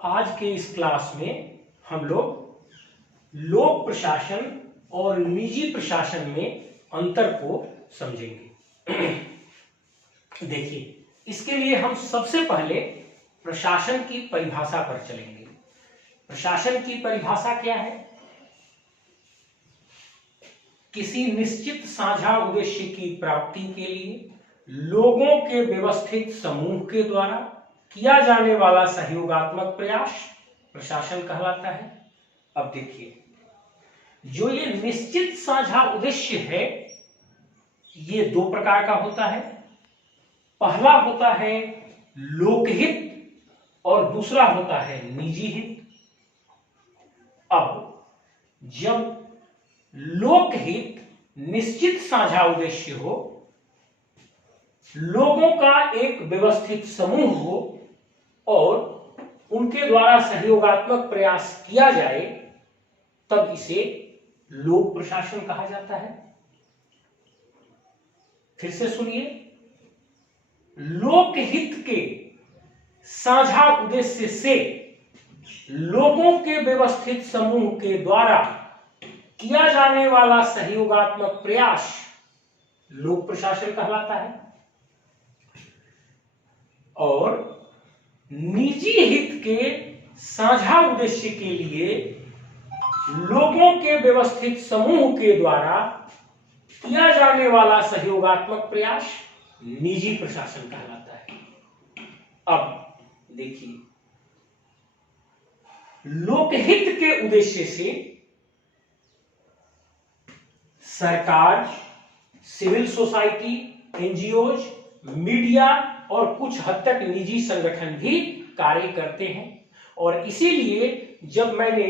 आज के इस क्लास में हम लोग लोक प्रशासन और निजी प्रशासन में अंतर को समझेंगे। देखिए, इसके लिए हम सबसे पहले प्रशासन की परिभाषा पर चलेंगे। प्रशासन की परिभाषा क्या है? किसी निश्चित साझा उद्देश्य की प्राप्ति के लिए लोगों के व्यवस्थित समूह के द्वारा किया जाने वाला सहयोगात्मक प्रयास प्रशासन कहलाता है। अब देखिए, जो ये निश्चित साझा उद्देश्य है ये दो प्रकार का होता है। पहला होता है लोकहित और दूसरा होता है निजी हित। अब जब लोकहित निश्चित साझा उद्देश्य हो, लोगों का एक व्यवस्थित समूह हो और उनके द्वारा सहयोगात्मक प्रयास किया जाए, तब इसे लोक प्रशासन कहा जाता है। फिर से सुनिए, लोकहित के साझा उद्देश्य से लोगों के व्यवस्थित समूह के द्वारा किया जाने वाला सहयोगात्मक प्रयास लोक प्रशासन कहलाता है। और निजी हित के साझा उद्देश्य के लिए लोगों के व्यवस्थित समूह के द्वारा किया जाने वाला सहयोगात्मक प्रयास निजी प्रशासन कहलाता है। अब देखिए, लोकहित के उद्देश्य से सरकार, सिविल सोसाइटी, एनजीओज, मीडिया और कुछ हद तक निजी संगठन भी कार्य करते हैं। और इसीलिए जब मैंने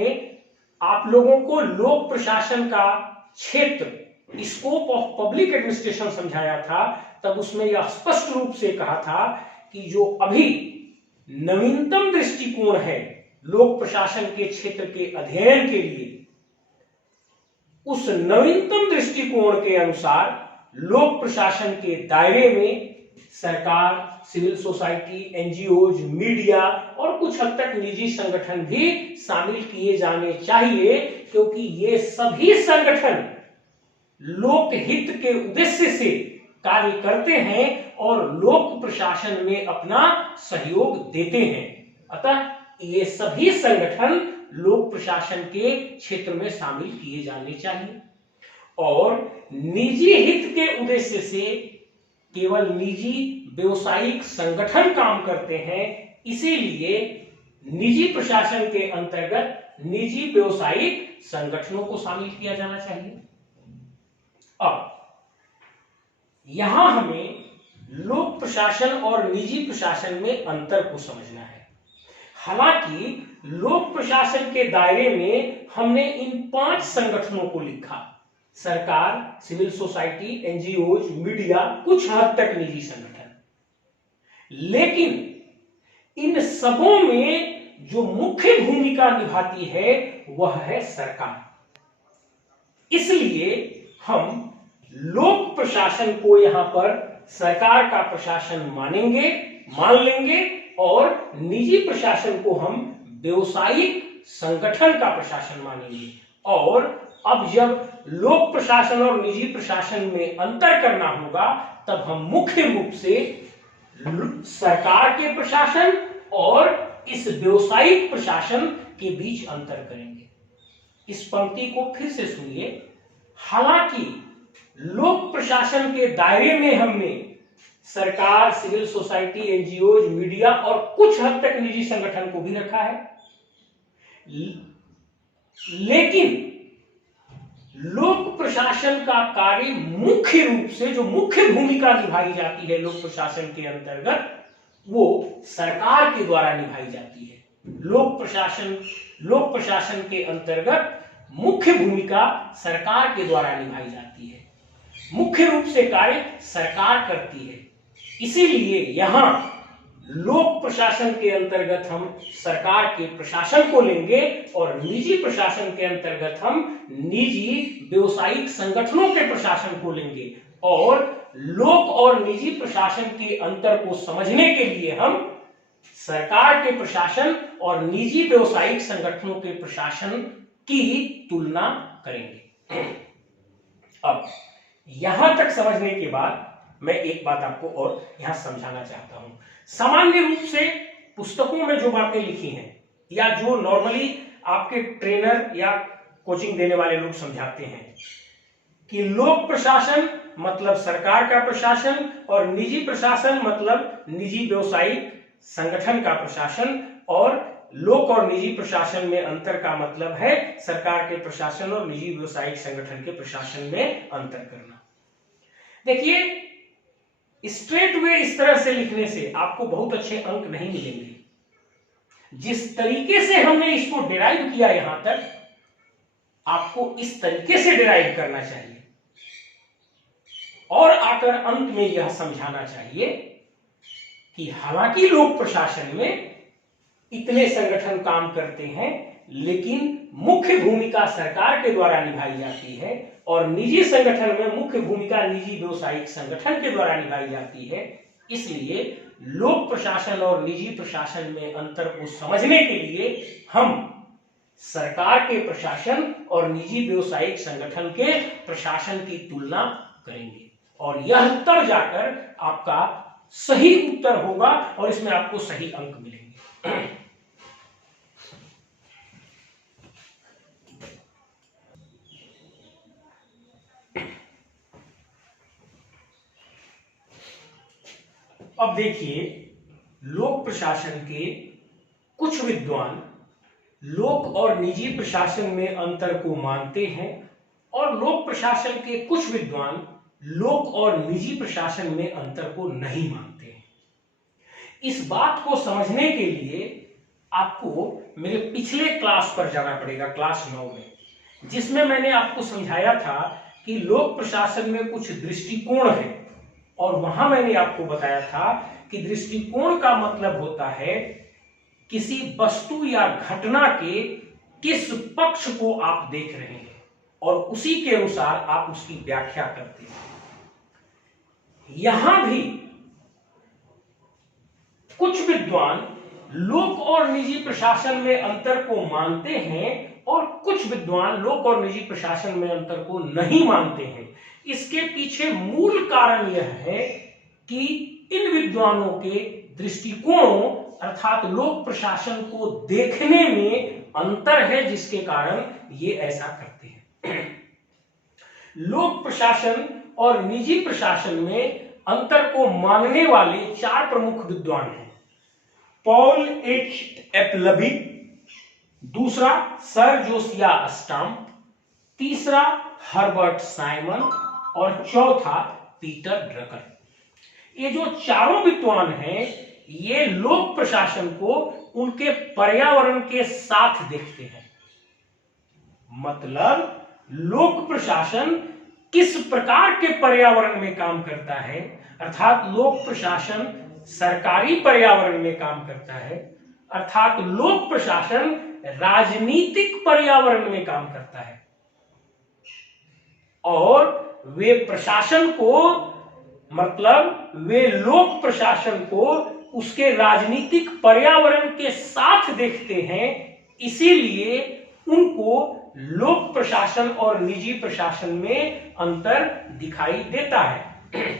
आप लोगों को लोक प्रशासन का क्षेत्र, स्कोप ऑफ पब्लिक एडमिनिस्ट्रेशन समझाया था, तब उसमें यह स्पष्ट रूप से कहा था कि जो अभी नवीनतम दृष्टिकोण है लोक प्रशासन के क्षेत्र के अध्ययन के लिए, उस नवीनतम दृष्टिकोण के अनुसार लोक प्रशासन के दायरे में सरकार, सिविल सोसाइटी, एनजीओज, मीडिया और कुछ हद तक निजी संगठन भी शामिल किए जाने चाहिए, क्योंकि ये सभी संगठन लोकहित के उद्देश्य से कार्य करते हैं और लोक प्रशासन में अपना सहयोग देते हैं। अतः ये सभी संगठन लोक प्रशासन के क्षेत्र में शामिल किए जाने चाहिए। और निजी हित के उद्देश्य से केवल निजी व्यवसायिक संगठन काम करते हैं, इसीलिए निजी प्रशासन के अंतर्गत निजी व्यवसायिक संगठनों को शामिल किया जाना चाहिए। अब यहां हमें लोक प्रशासन और निजी प्रशासन में अंतर को समझना है। हालांकि लोक प्रशासन के दायरे में हमने इन 5 संगठनों को लिखा: सरकार, सिविल सोसाइटी, एनजीओज, मीडिया, कुछ हद तक निजी संगठन। लेकिन इन सबों में जो मुख्य भूमिका निभाती है वह है सरकार। इसलिए हम लोक प्रशासन को यहां पर सरकार का प्रशासन मान लेंगे और निजी प्रशासन को हम व्यवसायिक संगठन का प्रशासन मानेंगे। और अब जब लोक प्रशासन और निजी प्रशासन में अंतर करना होगा, तब हम मुख्य रूप से सरकार के प्रशासन और इस व्यवसायिक प्रशासन के बीच अंतर करेंगे। इस पंक्ति को फिर से सुनिए। हालांकि लोक प्रशासन के दायरे में हमने सरकार, सिविल सोसाइटी, एनजीओज, मीडिया और कुछ हद तक निजी संगठन को भी रखा है, लेकिन लोक प्रशासन का कार्य मुख्य रूप से जो मुख्य भूमिका निभाई जाती है लोक प्रशासन के अंतर्गत, वो सरकार के द्वारा निभाई जाती है। लोक प्रशासन के अंतर्गत मुख्य भूमिका सरकार के द्वारा निभाई जाती है। मुख्य रूप से कार्य सरकार करती है। इसीलिए यहां लोक प्रशासन के अंतर्गत हम सरकार के प्रशासन को लेंगे और निजी प्रशासन के अंतर्गत हम निजी व्यवसायिक संगठनों के प्रशासन को लेंगे। और लोक और निजी प्रशासन के अंतर को समझने के लिए हम सरकार के प्रशासन और निजी व्यवसायिक संगठनों के प्रशासन की तुलना करेंगे। अब यहां तक समझने के बाद मैं एक बात आपको और यहां समझाना चाहता हूं। सामान्य रूप से पुस्तकों में जो बातें लिखी हैं या जो नॉर्मली आपके ट्रेनर या कोचिंग देने वाले लोग समझाते हैं कि लोक प्रशासन मतलब सरकार का प्रशासन और निजी प्रशासन मतलब निजी व्यवसायिक संगठन का प्रशासन, और लोक और निजी प्रशासन में अंतर का मतलब है सरकार के प्रशासन और निजी व्यवसायिक संगठन के प्रशासन में अंतर करना। देखिए स्ट्रेट वे इस तरह से लिखने से आपको बहुत अच्छे अंक नहीं मिलेंगे। जिस तरीके से हमने इसको डिराइव किया यहां तक, आपको इस तरीके से डिराइव करना चाहिए और आकर अंत में यह समझाना चाहिए कि हालांकि लोक प्रशासन में इतने संगठन काम करते हैं, लेकिन मुख्य भूमिका सरकार के द्वारा निभाई जाती है और निजी संगठन में मुख्य भूमिका निजी व्यवसायिक संगठन के द्वारा निभाई जाती है। इसलिए लोक प्रशासन और निजी प्रशासन में अंतर को समझने के लिए हम सरकार के प्रशासन और निजी व्यवसायिक संगठन के प्रशासन की तुलना करेंगे, और यह तब जाकर आपका सही उत्तर होगा और इसमें आपको सही अंक मिलेंगे। अब देखिए, लोक प्रशासन के कुछ विद्वान लोक और निजी प्रशासन में अंतर को मानते हैं और लोक प्रशासन के कुछ विद्वान लोक और निजी प्रशासन में अंतर को नहीं मानते हैं। इस बात को समझने के लिए आपको मेरे पिछले क्लास पर जाना पड़ेगा, क्लास 9 में, जिसमें मैंने आपको समझाया था कि लोक प्रशासन में कुछ दृष्टिकोण है, और वहां मैंने आपको बताया था कि दृष्टिकोण का मतलब होता है किसी वस्तु या घटना के किस पक्ष को आप देख रहे हैं और उसी के अनुसार आप उसकी व्याख्या करते हैं। यहां भी कुछ विद्वान लोक और निजी प्रशासन में अंतर को मानते हैं और कुछ विद्वान लोक और निजी प्रशासन में अंतर को नहीं मानते हैं। इसके पीछे मूल कारण यह है कि इन विद्वानों के दृष्टिकोणों अर्थात लोक प्रशासन को देखने में अंतर है, जिसके कारण ये ऐसा करते हैं। लोक प्रशासन और निजी प्रशासन में अंतर को मानने वाले 4 प्रमुख विद्वान हैं। पॉल एच एपलबी, दूसरा सर जोसिया स्टाम्प, तीसरा हर्बर्ट साइमन और चौथा पीटर ड्रकर। ये जो चारों विद्वान हैं, ये लोक प्रशासन को उनके पर्यावरण के साथ देखते हैं। मतलब लोक प्रशासन किस प्रकार के पर्यावरण में काम करता है, अर्थात लोक प्रशासन सरकारी पर्यावरण में काम करता है, अर्थात लोक प्रशासन राजनीतिक पर्यावरण में काम करता है, और वे प्रशासन को मतलब वे लोक प्रशासन को उसके राजनीतिक पर्यावरण के साथ देखते हैं। इसीलिए उनको लोक प्रशासन और निजी प्रशासन में अंतर दिखाई देता है।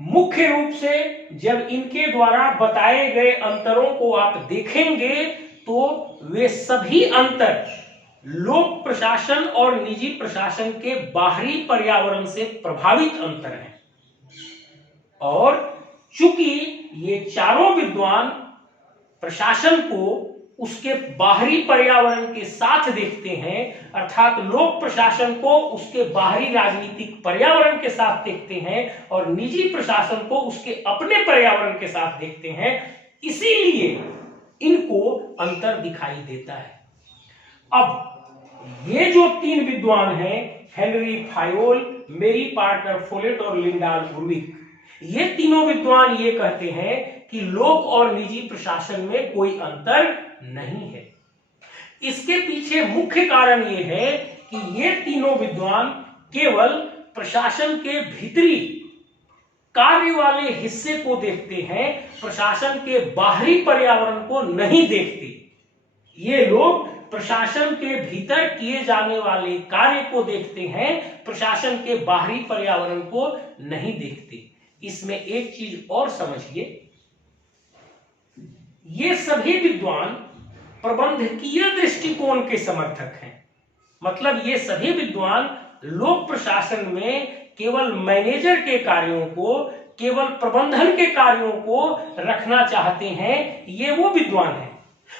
मुख्य रूप से जब इनके द्वारा बताए गए अंतरों को आप देखेंगे तो वे सभी अंतर लोक प्रशासन और निजी प्रशासन के बाहरी पर्यावरण से प्रभावित अंतर हैं, और चूंकि ये चारों विद्वान प्रशासन को उसके बाहरी पर्यावरण के साथ देखते हैं, अर्थात लोक प्रशासन को उसके बाहरी राजनीतिक पर्यावरण के साथ देखते हैं और निजी प्रशासन को उसके अपने पर्यावरण के साथ देखते हैं, इसीलिए इनको अंतर दिखाई देता है। अब ये जो 3 विद्वान हैं, हेनरी फायोल, मेरी पार्कर फोलेट और लिंडाल उर्विक, ये तीनों विद्वान ये कहते हैं कि लोक और निजी प्रशासन में कोई अंतर नहीं है। इसके पीछे मुख्य कारण ये है कि ये तीनों विद्वान केवल प्रशासन के भीतरी कार्य वाले हिस्से को देखते हैं, प्रशासन के बाहरी पर्यावरण को नहीं देखते। ये लोग प्रशासन के भीतर किए जाने वाले कार्य को देखते हैं, प्रशासन के बाहरी पर्यावरण को नहीं देखते। इसमें एक चीज और समझिए, ये सभी विद्वान प्रबंधकीय दृष्टिकोण के समर्थक हैं। मतलब ये सभी विद्वान लोक प्रशासन में केवल मैनेजर के कार्यों को, केवल प्रबंधन के कार्यों को रखना चाहते हैं, ये वो विद्वान हैं।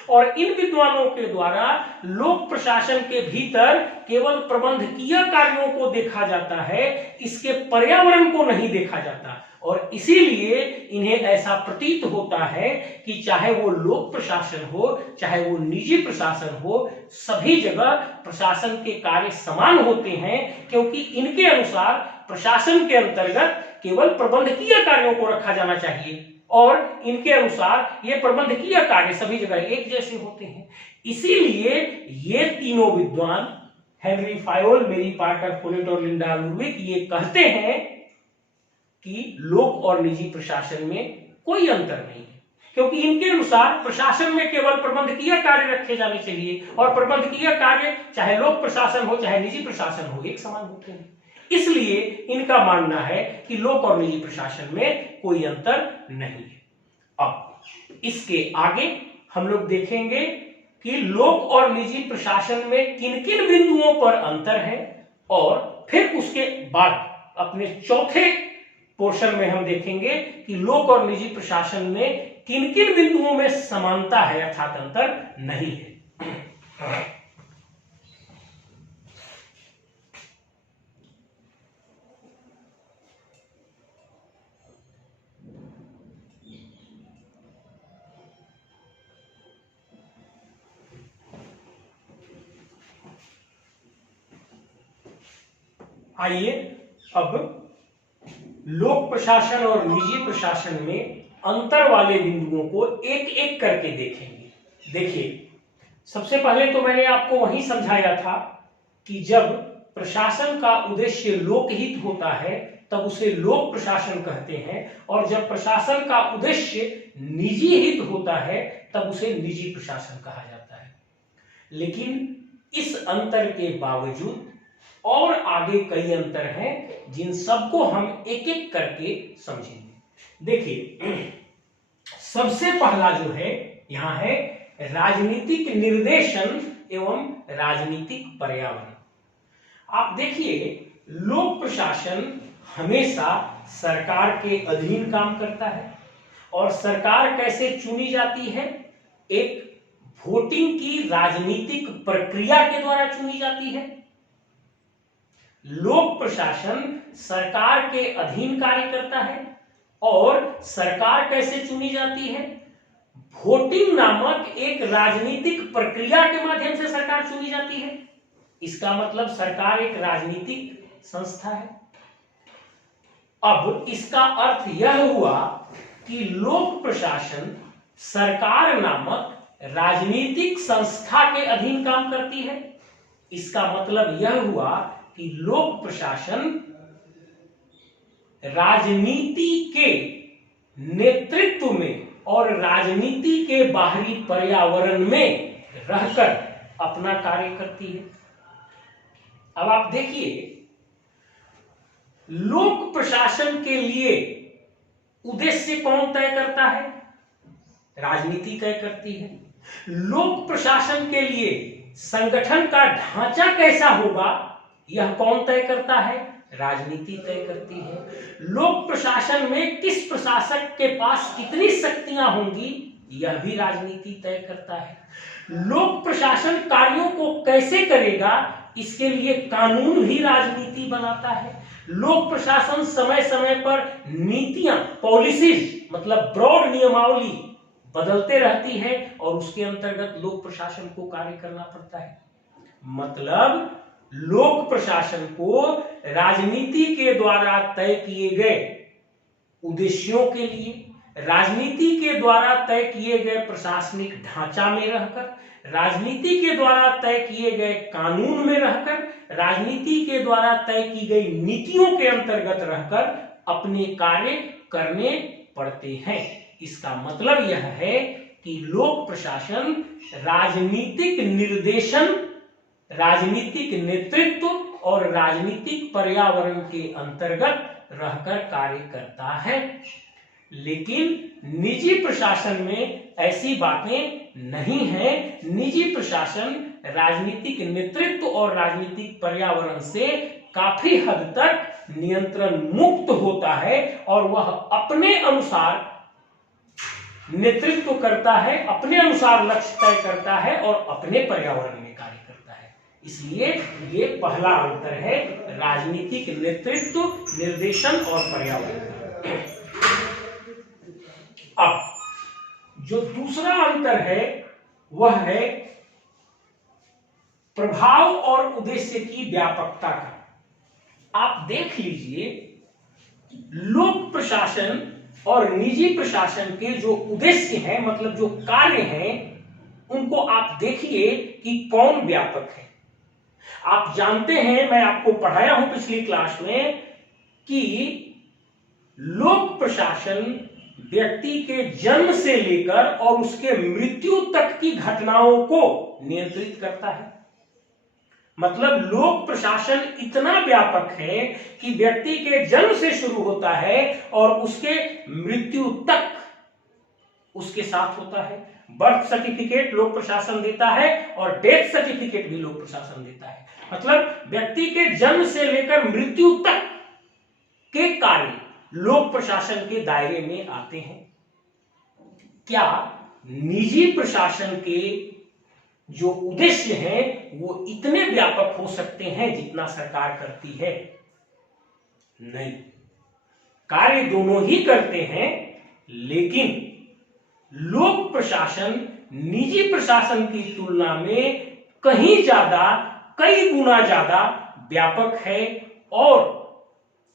और इन विद्वानों के द्वारा लोक प्रशासन के भीतर केवल प्रबंधकीय कार्यों को देखा जाता है, इसके पर्यावरण को नहीं देखा जाता। और इसीलिए इन्हें ऐसा प्रतीत होता है कि चाहे वो लोक प्रशासन हो, चाहे वो निजी प्रशासन हो, सभी जगह प्रशासन के कार्य समान होते हैं, क्योंकि इनके अनुसार प्रशासन के अंतर्गत केवल प्रबंधकीय कार्यों को रखा जाना चाहिए और इनके अनुसार ये प्रबंधकीय कार्य सभी जगह एक जैसे होते हैं। इसीलिए ये तीनों विद्वान हेनरी फायोल, मेरी पार्कर, फोलेट और लिंडा लुडविग ये कहते हैं कि लोक और निजी प्रशासन में कोई अंतर नहीं है, क्योंकि इनके अनुसार प्रशासन में केवल प्रबंधकीय कार्य रखे जाने चाहिए और प्रबंधकीय कार्य चाहे लोक प्रशासन हो चाहे निजी प्रशासन हो एक समान होते हैं। इसलिए इनका मानना है कि लोक और निजी प्रशासन में कोई अंतर नहीं है। अब इसके आगे हम लोग देखेंगे कि लोक और निजी प्रशासन में किन किन बिंदुओं पर अंतर है, और फिर उसके बाद अपने चौथे पोर्शन में हम देखेंगे कि लोक और निजी प्रशासन में किन किन बिंदुओं में समानता है अर्थात अंतर नहीं है। आइए अब लोक प्रशासन और निजी प्रशासन में अंतर वाले बिंदुओं को एक एक करके देखेंगे। देखिए, सबसे पहले तो मैंने आपको वही समझाया था कि जब प्रशासन का उद्देश्य लोकहित होता है तब उसे लोक प्रशासन कहते हैं, और जब प्रशासन का उद्देश्य निजी हित होता है तब उसे निजी प्रशासन कहा जाता है। लेकिन इस अंतर के बावजूद और आगे कई अंतर हैं जिन सबको हम एक एक करके समझेंगे। देखिए, सबसे पहला जो है यहां है राजनीतिक निर्देशन एवं राजनीतिक पर्यावरण। आप देखिए, लोक प्रशासन हमेशा सरकार के अधीन काम करता है, और सरकार कैसे चुनी जाती है? एक वोटिंग की राजनीतिक प्रक्रिया के द्वारा चुनी जाती है। लोक प्रशासन सरकार के अधीन कार्य करता है, और सरकार कैसे चुनी जाती है? वोटिंग नामक एक राजनीतिक प्रक्रिया के माध्यम से सरकार चुनी जाती है। इसका मतलब सरकार एक राजनीतिक संस्था है। अब इसका अर्थ यह हुआ कि लोक प्रशासन सरकार नामक राजनीतिक संस्था के अधीन काम करती है। इसका मतलब यह हुआ कि लोक प्रशासन राजनीति के नेतृत्व में और राजनीति के बाहरी पर्यावरण में रहकर अपना कार्य करती है। अब आप देखिए, लोक प्रशासन के लिए उद्देश्य कौन तय करता है? राजनीति तय करती है। लोक प्रशासन के लिए संगठन का ढांचा कैसा होगा यह कौन तय करता है? राजनीति तय करती है। लोक प्रशासन में किस प्रशासक के पास कितनी शक्तियां होंगी यह भी राजनीति तय करता है। लोक प्रशासन कार्यों को कैसे करेगा इसके लिए कानून भी राजनीति बनाता है। लोक प्रशासन समय समय पर नीतियां, पॉलिसीज मतलब ब्रॉड नियमावली बदलते रहती है, और उसके अंतर्गत लोक प्रशासन को कार्य करना पड़ता है। मतलब लोक प्रशासन को राजनीति के द्वारा तय किए गए उद्देश्यों के लिए, राजनीति के द्वारा तय किए गए प्रशासनिक ढांचा में रहकर, राजनीति के द्वारा तय किए गए कानून में रहकर, राजनीति के द्वारा तय की गई नीतियों के अंतर्गत रहकर अपने कार्य करने पड़ते हैं। इसका मतलब यह है कि लोक प्रशासन राजनीतिक निर्देशन, राजनीतिक नेतृत्व और राजनीतिक पर्यावरण के अंतर्गत रहकर कार्य करता है। लेकिन निजी प्रशासन में ऐसी बातें नहीं है। निजी प्रशासन राजनीतिक नेतृत्व और राजनीतिक पर्यावरण से काफी हद तक नियंत्रण मुक्त होता है और वह अपने अनुसार नेतृत्व करता है, अपने अनुसार लक्ष्य तय करता है और अपने पर्यावरण में कार्य करता है। इसलिए ये पहला अंतर है राजनीतिक नेतृत्व, निर्देशन और पर्यावरण। अब जो दूसरा अंतर है वह है प्रभाव और उद्देश्य की व्यापकता का। आप देख लीजिए, लोक प्रशासन और निजी प्रशासन के जो उद्देश्य हैं, मतलब जो कार्य हैं, उनको आप देखिए कि कौन व्यापक है। आप जानते हैं, मैं आपको पढ़ाया हूं पिछली क्लास में कि लोक प्रशासन व्यक्ति के जन्म से लेकर और उसके मृत्यु तक की घटनाओं को नियंत्रित करता है। मतलब लोक प्रशासन इतना व्यापक है कि व्यक्ति के जन्म से शुरू होता है और उसके मृत्यु तक उसके साथ होता है। बर्थ सर्टिफिकेट लोक प्रशासन देता है और डेथ सर्टिफिकेट भी लोक प्रशासन देता है। मतलब व्यक्ति के जन्म से लेकर मृत्यु तक के कार्य लोक प्रशासन के दायरे में आते हैं। क्या निजी प्रशासन के जो उद्देश्य हैं वो इतने व्यापक हो सकते हैं जितना सरकार करती है? नहीं, कार्य दोनों ही करते हैं, लेकिन लोक प्रशासन निजी प्रशासन की तुलना में कहीं ज्यादा, कई गुना ज्यादा व्यापक है और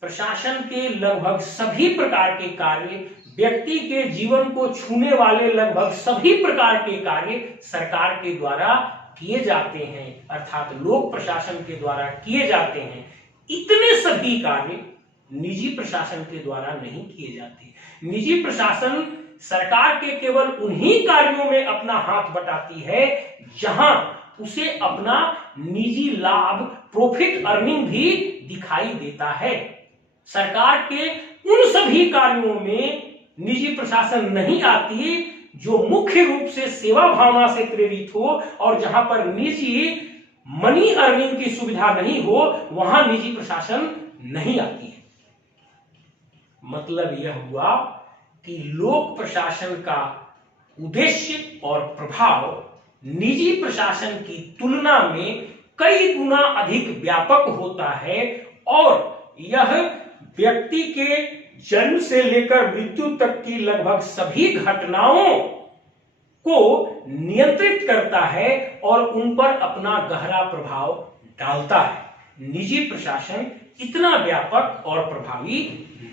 प्रशासन के लगभग सभी प्रकार के कार्य, व्यक्ति के जीवन को छूने वाले लगभग सभी प्रकार के कार्य सरकार के द्वारा किए जाते हैं, अर्थात लोक प्रशासन के द्वारा किए जाते हैं। इतने सभी कार्य निजी प्रशासन के द्वारा नहीं किए जाते। निजी प्रशासन सरकार के केवल उन्हीं कार्यों में अपना हाथ बटाती है जहां उसे अपना निजी लाभ, प्रॉफिट अर्निंग भी दिखाई देता है। सरकार के उन सभी कार्यों में निजी प्रशासन नहीं आती जो मुख्य रूप से सेवा भावना से प्रेरित हो, और जहां पर निजी मनी अर्निंग की सुविधा नहीं हो वहां निजी प्रशासन नहीं आती है। मतलब यह हुआ कि लोक प्रशासन का उद्देश्य और प्रभाव निजी प्रशासन की तुलना में कई गुना अधिक व्यापक होता है और यह व्यक्ति के जन्म से लेकर मृत्यु तक की लगभग सभी घटनाओं को नियंत्रित करता है और उन पर अपना गहरा प्रभाव डालता है। निजी प्रशासन इतना व्यापक और प्रभावी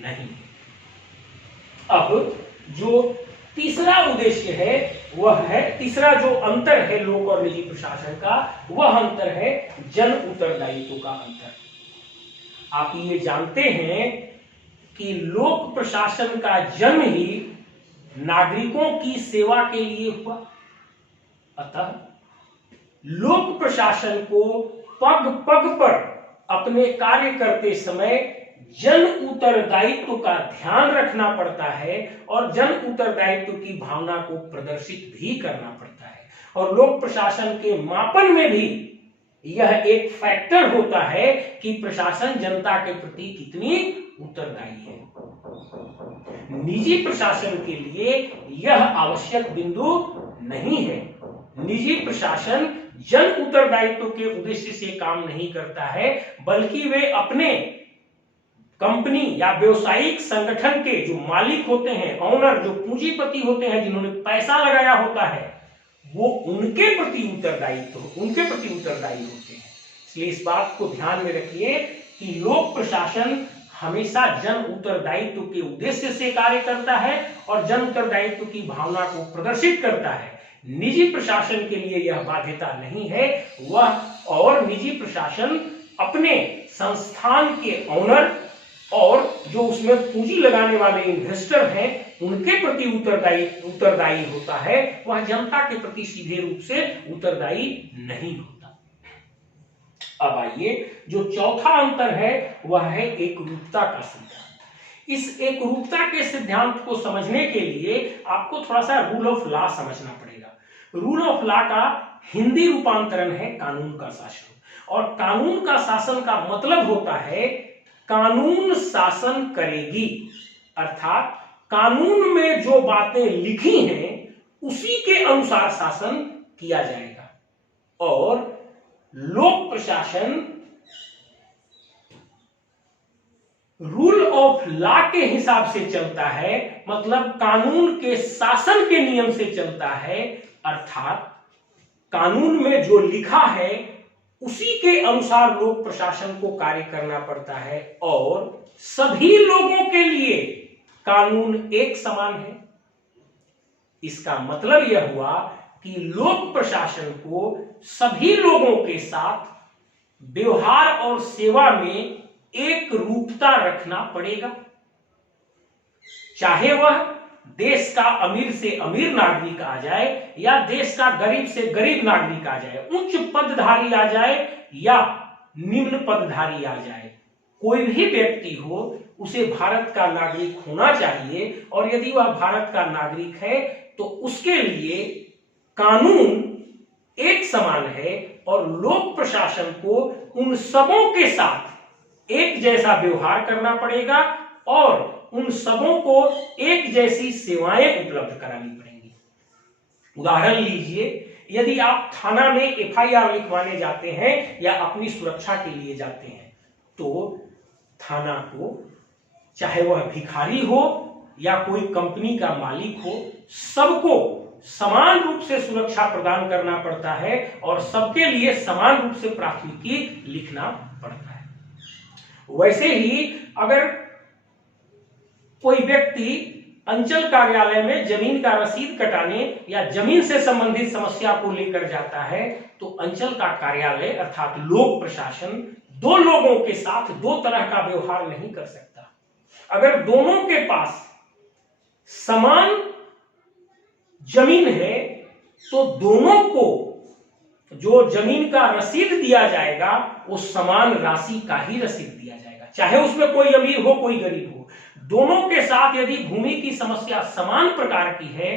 नहीं। अब जो तीसरा उद्देश्य है वह है, तीसरा जो अंतर है लोक और निजी प्रशासन का, वह अंतर है जन उत्तरदायित्व का अंतर। आप ये जानते हैं कि लोक प्रशासन का जन्म ही नागरिकों की सेवा के लिए हुआ। अतः लोक प्रशासन को पग पग पर अपने कार्य करते समय जन उत्तरदायित्व का ध्यान रखना पड़ता है और जन उत्तरदायित्व की भावना को प्रदर्शित भी करना पड़ता है। और लोक प्रशासन के मापन में भी यह एक फैक्टर होता है कि प्रशासन जनता के प्रति कितनी उत्तरदायी है। निजी प्रशासन के लिए यह आवश्यक बिंदु नहीं है। निजी प्रशासन जन उत्तरदायित्व के उद्देश्य से काम नहीं करता है, बल्कि वे अपने कंपनी या व्यवसायिक संगठन के जो मालिक होते हैं, ऑनर, जो पूंजीपति होते हैं, जिन्होंने पैसा लगाया होता है, वो उनके प्रति उत्तरदायी होते हैं। इसलिए इस बात को ध्यान में रखिए कि लोक प्रशासन हमेशा जन उत्तरदायित्व के उद्देश्य से कार्य करता है और जन उत्तरदायित्व की भावना को प्रदर्शित करता है। निजी प्रशासन के लिए यह बाध्यता नहीं है। वह और निजी प्रशासन अपने संस्थान के ऑनर और जो उसमें पूंजी लगाने वाले इन्वेस्टर हैं उनके प्रति उत्तरदायी होता है, वह जनता के प्रति सीधे रूप से उत्तरदायी नहीं होता। अब आइए, जो चौथा अंतर है वह है एकरूपता का सिद्धांत। इस एकरूपता के सिद्धांत को समझने के लिए आपको थोड़ा सा रूल ऑफ लॉ समझना पड़ेगा। रूल ऑफ लॉ का हिंदी रूपांतरण है कानून का शासन, और कानून का शासन का मतलब होता है कानून शासन करेगी, अर्थात कानून में जो बातें लिखी हैं उसी के अनुसार शासन किया जाएगा। और लोक प्रशासन रूल ऑफ लॉ के हिसाब से चलता है, मतलब कानून के शासन के नियम से चलता है, अर्थात कानून में जो लिखा है उसी के अनुसार लोक प्रशासन को कार्य करना पड़ता है। और सभी लोगों के लिए कानून एक समान है। इसका मतलब यह हुआ कि लोक प्रशासन को सभी लोगों के साथ व्यवहार और सेवा में एक रूपता रखना पड़ेगा, चाहे वह देश का अमीर से अमीर नागरिक आ जाए या देश का गरीब से गरीब नागरिक आ जाए, उच्च पदधारी आ जाए या निम्न पदधारी आ जाए, कोई भी व्यक्ति हो उसे भारत का नागरिक होना चाहिए। और यदि वह भारत का नागरिक है तो उसके लिए कानून एक समान है और लोक प्रशासन को उन सबों के साथ एक जैसा व्यवहार करना पड़ेगा और उन सबों को एक जैसी सेवाएं उपलब्ध करानी पड़ेंगी। उदाहरण लीजिए, यदि आप थाना में एफआईआर लिखवाने जाते हैं या अपनी सुरक्षा के लिए जाते हैं, तो थाना को, चाहे वह भिखारी हो या कोई कंपनी का मालिक हो, सबको समान रूप से सुरक्षा प्रदान करना पड़ता है और सबके लिए समान रूप से प्राथमिकी लिखना पड़ता है। वैसे ही अगर कोई व्यक्ति अंचल कार्यालय में जमीन का रसीद कटाने या जमीन से संबंधित समस्या को लेकर जाता है, तो अंचल का कार्यालय अर्थात लोक प्रशासन दो लोगों के साथ दो तरह का व्यवहार नहीं कर सकता। अगर दोनों के पास समान जमीन है तो दोनों को जो जमीन का रसीद दिया जाएगा वो समान राशि का ही रसीद दिया जाएगा, चाहे उसमें कोई अमीर हो कोई गरीब हो। दोनों के साथ यदि भूमि की समस्या समान प्रकार की है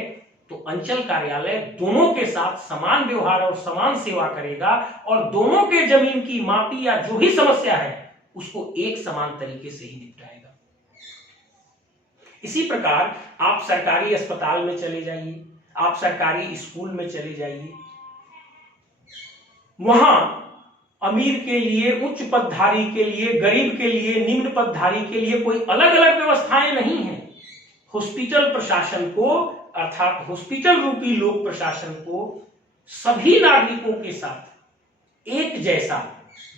तो अंचल कार्यालय दोनों के साथ समान व्यवहार और समान सेवा करेगा और दोनों के जमीन की मापी या जो भी समस्या है उसको एक समान तरीके से ही निपटाएगा। इसी प्रकार आप सरकारी अस्पताल में चले जाइए, आप सरकारी स्कूल में चले जाइए, वहां अमीर के लिए, उच्च पदधारी के लिए, गरीब के लिए, निम्न पदधारी के लिए कोई अलग अलग व्यवस्थाएं नहीं है। हॉस्पिटल प्रशासन को अर्थात हॉस्पिटल रूपी लोक प्रशासन को सभी नागरिकों के साथ एक जैसा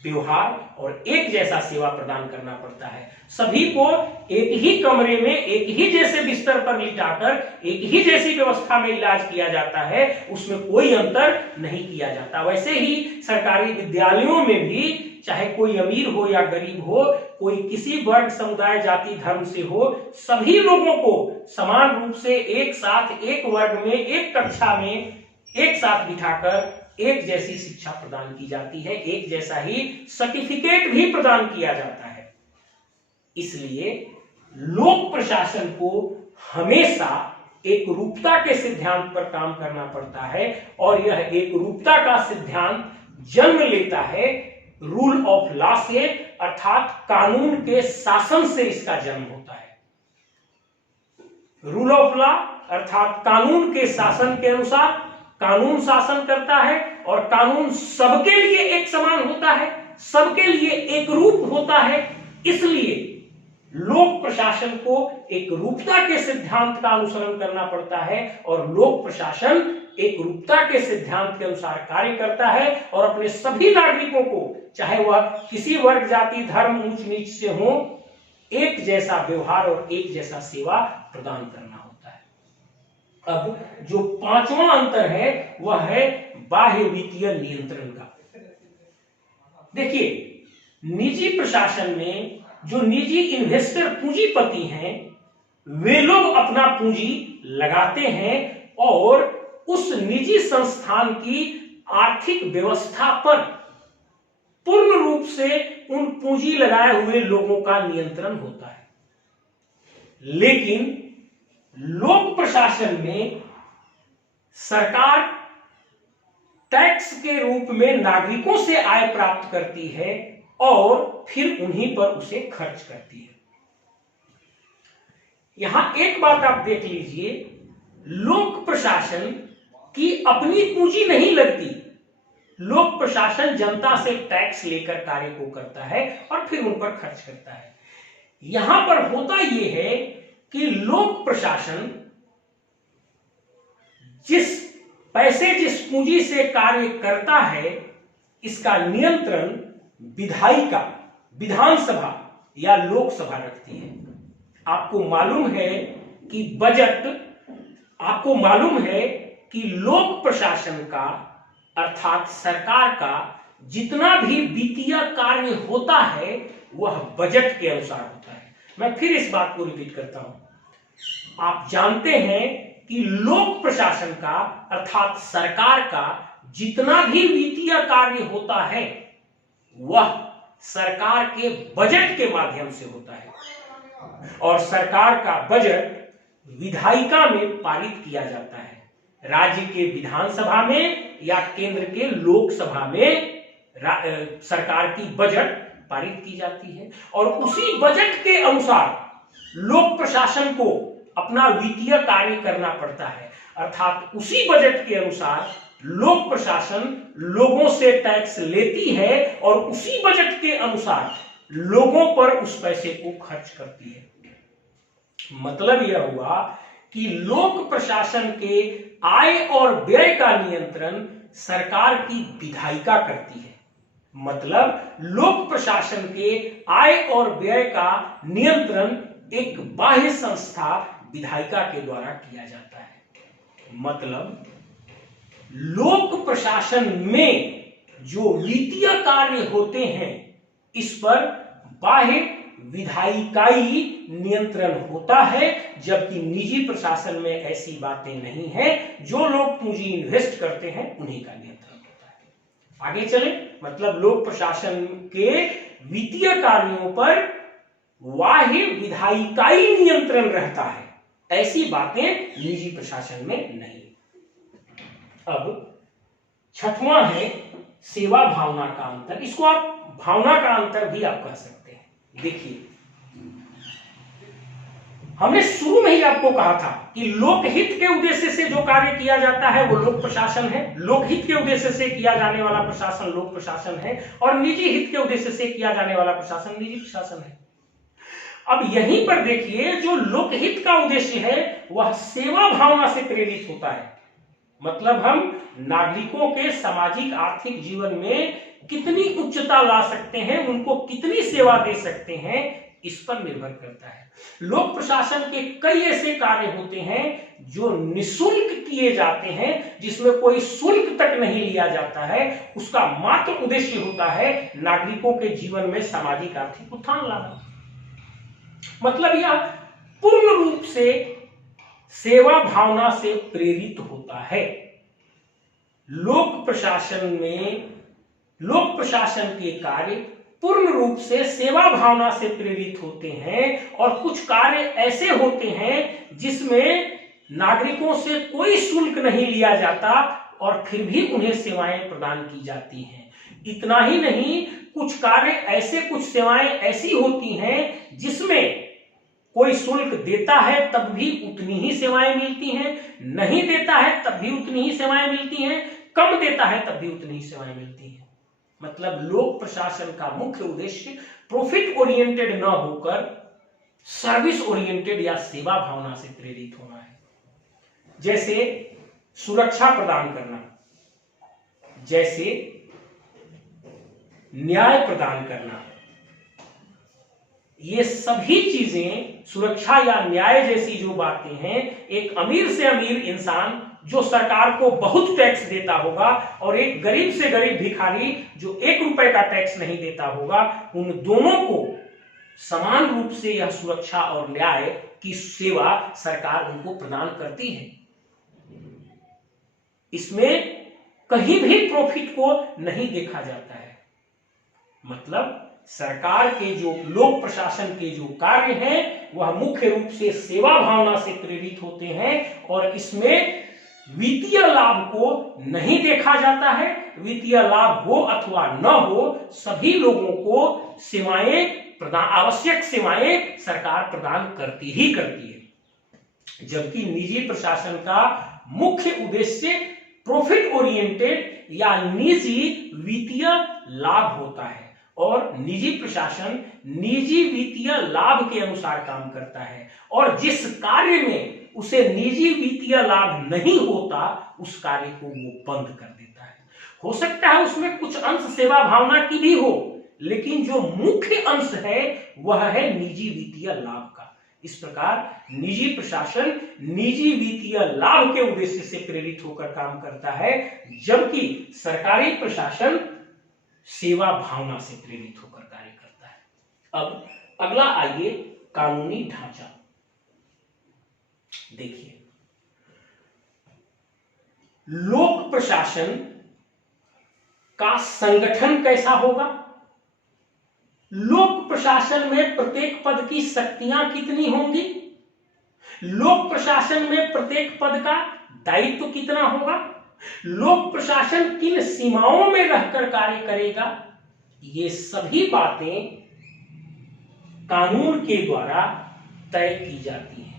व्यवहार और एक जैसा सेवा प्रदान करना पड़ता है। सभी को एक ही कमरे में एक ही जैसे बिस्तर पर लिटाकर एक ही जैसी व्यवस्था में इलाज किया जाता है, उसमें कोई अंतर नहीं किया जाता। वैसे ही सरकारी विद्यालयों में भी चाहे कोई अमीर हो या गरीब हो, कोई किसी वर्ग, समुदाय, जाति, धर्म से हो, सभी लोगों को समान रूप से एक साथ एक वर्ग में एक कक्षा में एक साथ बिठाकर एक जैसी शिक्षा प्रदान की जाती है, एक जैसा ही सर्टिफिकेट भी प्रदान किया जाता है। इसलिए लोक प्रशासन को हमेशा एक रूपता के सिद्धांत पर काम करना पड़ता है और यह एक रूपता का सिद्धांत जन्म लेता है रूल ऑफ लॉ से, अर्थात कानून के शासन से इसका जन्म होता है। रूल ऑफ लॉ अर्थात कानून के शासन के अनुसार कानून शासन करता है और कानून सबके लिए एक समान होता है, सबके लिए एक रूप होता है। इसलिए लोक प्रशासन को एक रूपता के सिद्धांत का अनुसरण करना पड़ता है और लोक प्रशासन एक रूपता के सिद्धांत के अनुसार कार्य करता है और अपने सभी नागरिकों को, चाहे वह किसी वर्ग, जाति, धर्म, ऊंच नीच से हो, एक जैसा व्यवहार और एक जैसा सेवा प्रदान करना होता है। अब जो पांचवा अंतर है वह है बाह्य वित्तीय नियंत्रण का। देखिए, निजी प्रशासन में जो निजी इन्वेस्टर पूंजीपति हैं वे लोग अपना पूंजी लगाते हैं और उस निजी संस्थान की आर्थिक व्यवस्था पर पूर्ण रूप से उन पूंजी लगाए हुए लोगों का नियंत्रण होता है। लेकिन लोक प्रशासन में सरकार टैक्स के रूप में नागरिकों से आय प्राप्त करती है और फिर उन्हीं पर उसे खर्च करती है। यहां एक बात आप देख लीजिए, लोक प्रशासन की अपनी पूंजी नहीं लगती। लोक प्रशासन जनता से टैक्स लेकर कार्य को करता है और फिर उन पर खर्च करता है। यहां पर होता यह है कि लोक प्रशासन जिस पैसे जिस पूंजी से कार्य करता है इसका नियंत्रण विधायिका, विधानसभा या लोकसभा रखती है। आपको मालूम है कि बजट, आपको मालूम है कि लोक प्रशासन का अर्थात सरकार का जितना भी वित्तीय कार्य होता है वह बजट के अनुसार होता है। मैं फिर इस बात को रिपीट करता हूं। आप जानते हैं कि लोक प्रशासन का अर्थात सरकार का जितना भी वित्तीय कार्य होता है वह सरकार के बजट के माध्यम से होता है और सरकार का बजट विधायिका में पारित किया जाता है। राज्य के विधानसभा में या केंद्र के लोकसभा में सरकार की बजट पारित की जाती है और उसी बजट के अनुसार लोक प्रशासन को अपना वित्तीय कार्य करना पड़ता है। अर्थात उसी बजट के अनुसार लोक प्रशासन लोगों से टैक्स लेती है और उसी बजट के अनुसार लोगों पर उस पैसे को खर्च करती है। मतलब यह हुआ कि लोक प्रशासन के आय और व्यय का नियंत्रण सरकार की विधायिका करती है। मतलब लोक प्रशासन के आय और व्यय का नियंत्रण एक बाह्य संस्था विधायिका के द्वारा किया जाता है। मतलब लोक प्रशासन में जो वित्तीय कार्य होते हैं इस पर बाह्य विधायिकाई नियंत्रण होता है, जबकि निजी प्रशासन में ऐसी बातें नहीं हैं। जो लोग पूंजी इन्वेस्ट करते हैं उन्हीं का नियंत्रण होता है। आगे चले, मतलब लोक प्रशासन के वित्तीय कार्यों पर बाह्य विधायिकाई नियंत्रण रहता है, ऐसी बातें निजी प्रशासन में नहीं। अब छठवां है सेवा भावना का अंतर। इसको आप भावना का अंतर भी आप कह सकते हैं। देखिए, हमने शुरू में ही आपको कहा था कि लोकहित के उद्देश्य से जो कार्य किया जाता है वो लोक प्रशासन है, लोकहित के उद्देश्य से किया जाने वाला प्रशासन लोक प्रशासन है और निजी हित के उद्देश्य से किया जाने वाला प्रशासन निजी प्रशासन है। अब यहीं पर देखिए, जो लोकहित का उद्देश्य है वह सेवा भावना से प्रेरित होता है। मतलब हम नागरिकों के सामाजिक आर्थिक जीवन में कितनी उच्चता ला सकते हैं, उनको कितनी सेवा दे सकते हैं, इस पर निर्भर करता है। लोक प्रशासन के कई ऐसे कार्य होते हैं जो निःशुल्क किए जाते हैं, जिसमें कोई शुल्क तक नहीं लिया जाता है। उसका मात्र उद्देश्य होता है नागरिकों के जीवन में सामाजिक आर्थिक उत्थान लाना। मतलब यह पूर्ण रूप से सेवा भावना से प्रेरित होता है। लोक प्रशासन के कार्य पूर्ण रूप से सेवा भावना से प्रेरित होते हैं और कुछ कार्य ऐसे होते हैं जिसमें नागरिकों से कोई शुल्क नहीं लिया जाता और फिर भी उन्हें सेवाएं प्रदान की जाती हैं। इतना ही नहीं, कुछ कार्य ऐसे, कुछ सेवाएं ऐसी होती हैं जिसमें कोई शुल्क देता है तब भी उतनी ही सेवाएं मिलती हैं, नहीं देता है तब भी उतनी ही सेवाएं मिलती हैं, कम देता है तब भी उतनी ही सेवाएं मिलती हैं। मतलब लोक प्रशासन का मुख्य उद्देश्य प्रॉफिट ओरिएंटेड न होकर सर्विस ओरिएंटेड या सेवा भावना से प्रेरित होना है। जैसे सुरक्षा प्रदान करना, जैसे न्याय प्रदान करना, ये सभी चीजें, सुरक्षा या न्याय जैसी जो बातें हैं, एक अमीर से अमीर इंसान जो सरकार को बहुत टैक्स देता होगा और एक गरीब से गरीब भिखारी जो 1 रुपए का टैक्स नहीं देता होगा, उन दोनों को समान रूप से यह सुरक्षा और न्याय की सेवा सरकार उनको प्रदान करती है। इसमें कहीं भी प्रॉफिट को नहीं देखा जाता है। मतलब सरकार के जो लोक प्रशासन के जो कार्य हैं वह मुख्य रूप से सेवा भावना से प्रेरित होते हैं और इसमें वित्तीय लाभ को नहीं देखा जाता है। वित्तीय लाभ हो अथवा न हो, सभी लोगों को सेवाएं आवश्यक सेवाएं सरकार प्रदान करती ही करती है। जबकि निजी प्रशासन का मुख्य उद्देश्य प्रॉफिट ओरिएंटेड या निजी वित्तीय लाभ होता है और निजी प्रशासन निजी वित्तीय लाभ के अनुसार काम करता है और जिस कार्य में उसे निजी वित्तीय लाभ नहीं होता उस कार्य को वो बंद कर देता है। हो सकता है उसमें कुछ अंश सेवा भावना की भी हो, लेकिन जो मुख्य अंश है वह है निजी वित्तीय लाभ का। इस प्रकार निजी प्रशासन निजी वित्तीय लाभ के उद्देश्य से प्रेरित होकर काम करता है, जबकि सरकारी प्रशासन सेवा भावना से प्रेरित होकर कार्य करता है। अब अगला आइए कानूनी ढांचा देखिए। लोक प्रशासन का संगठन कैसा होगा? लोक प्रशासन में प्रत्येक पद की शक्तियां कितनी होंगी? लोक प्रशासन में प्रत्येक पद का दायित्व कितना होगा? लोक प्रशासन किन सीमाओं में रहकर कार्य करेगा? ये सभी बातें कानून के द्वारा तय की जाती हैं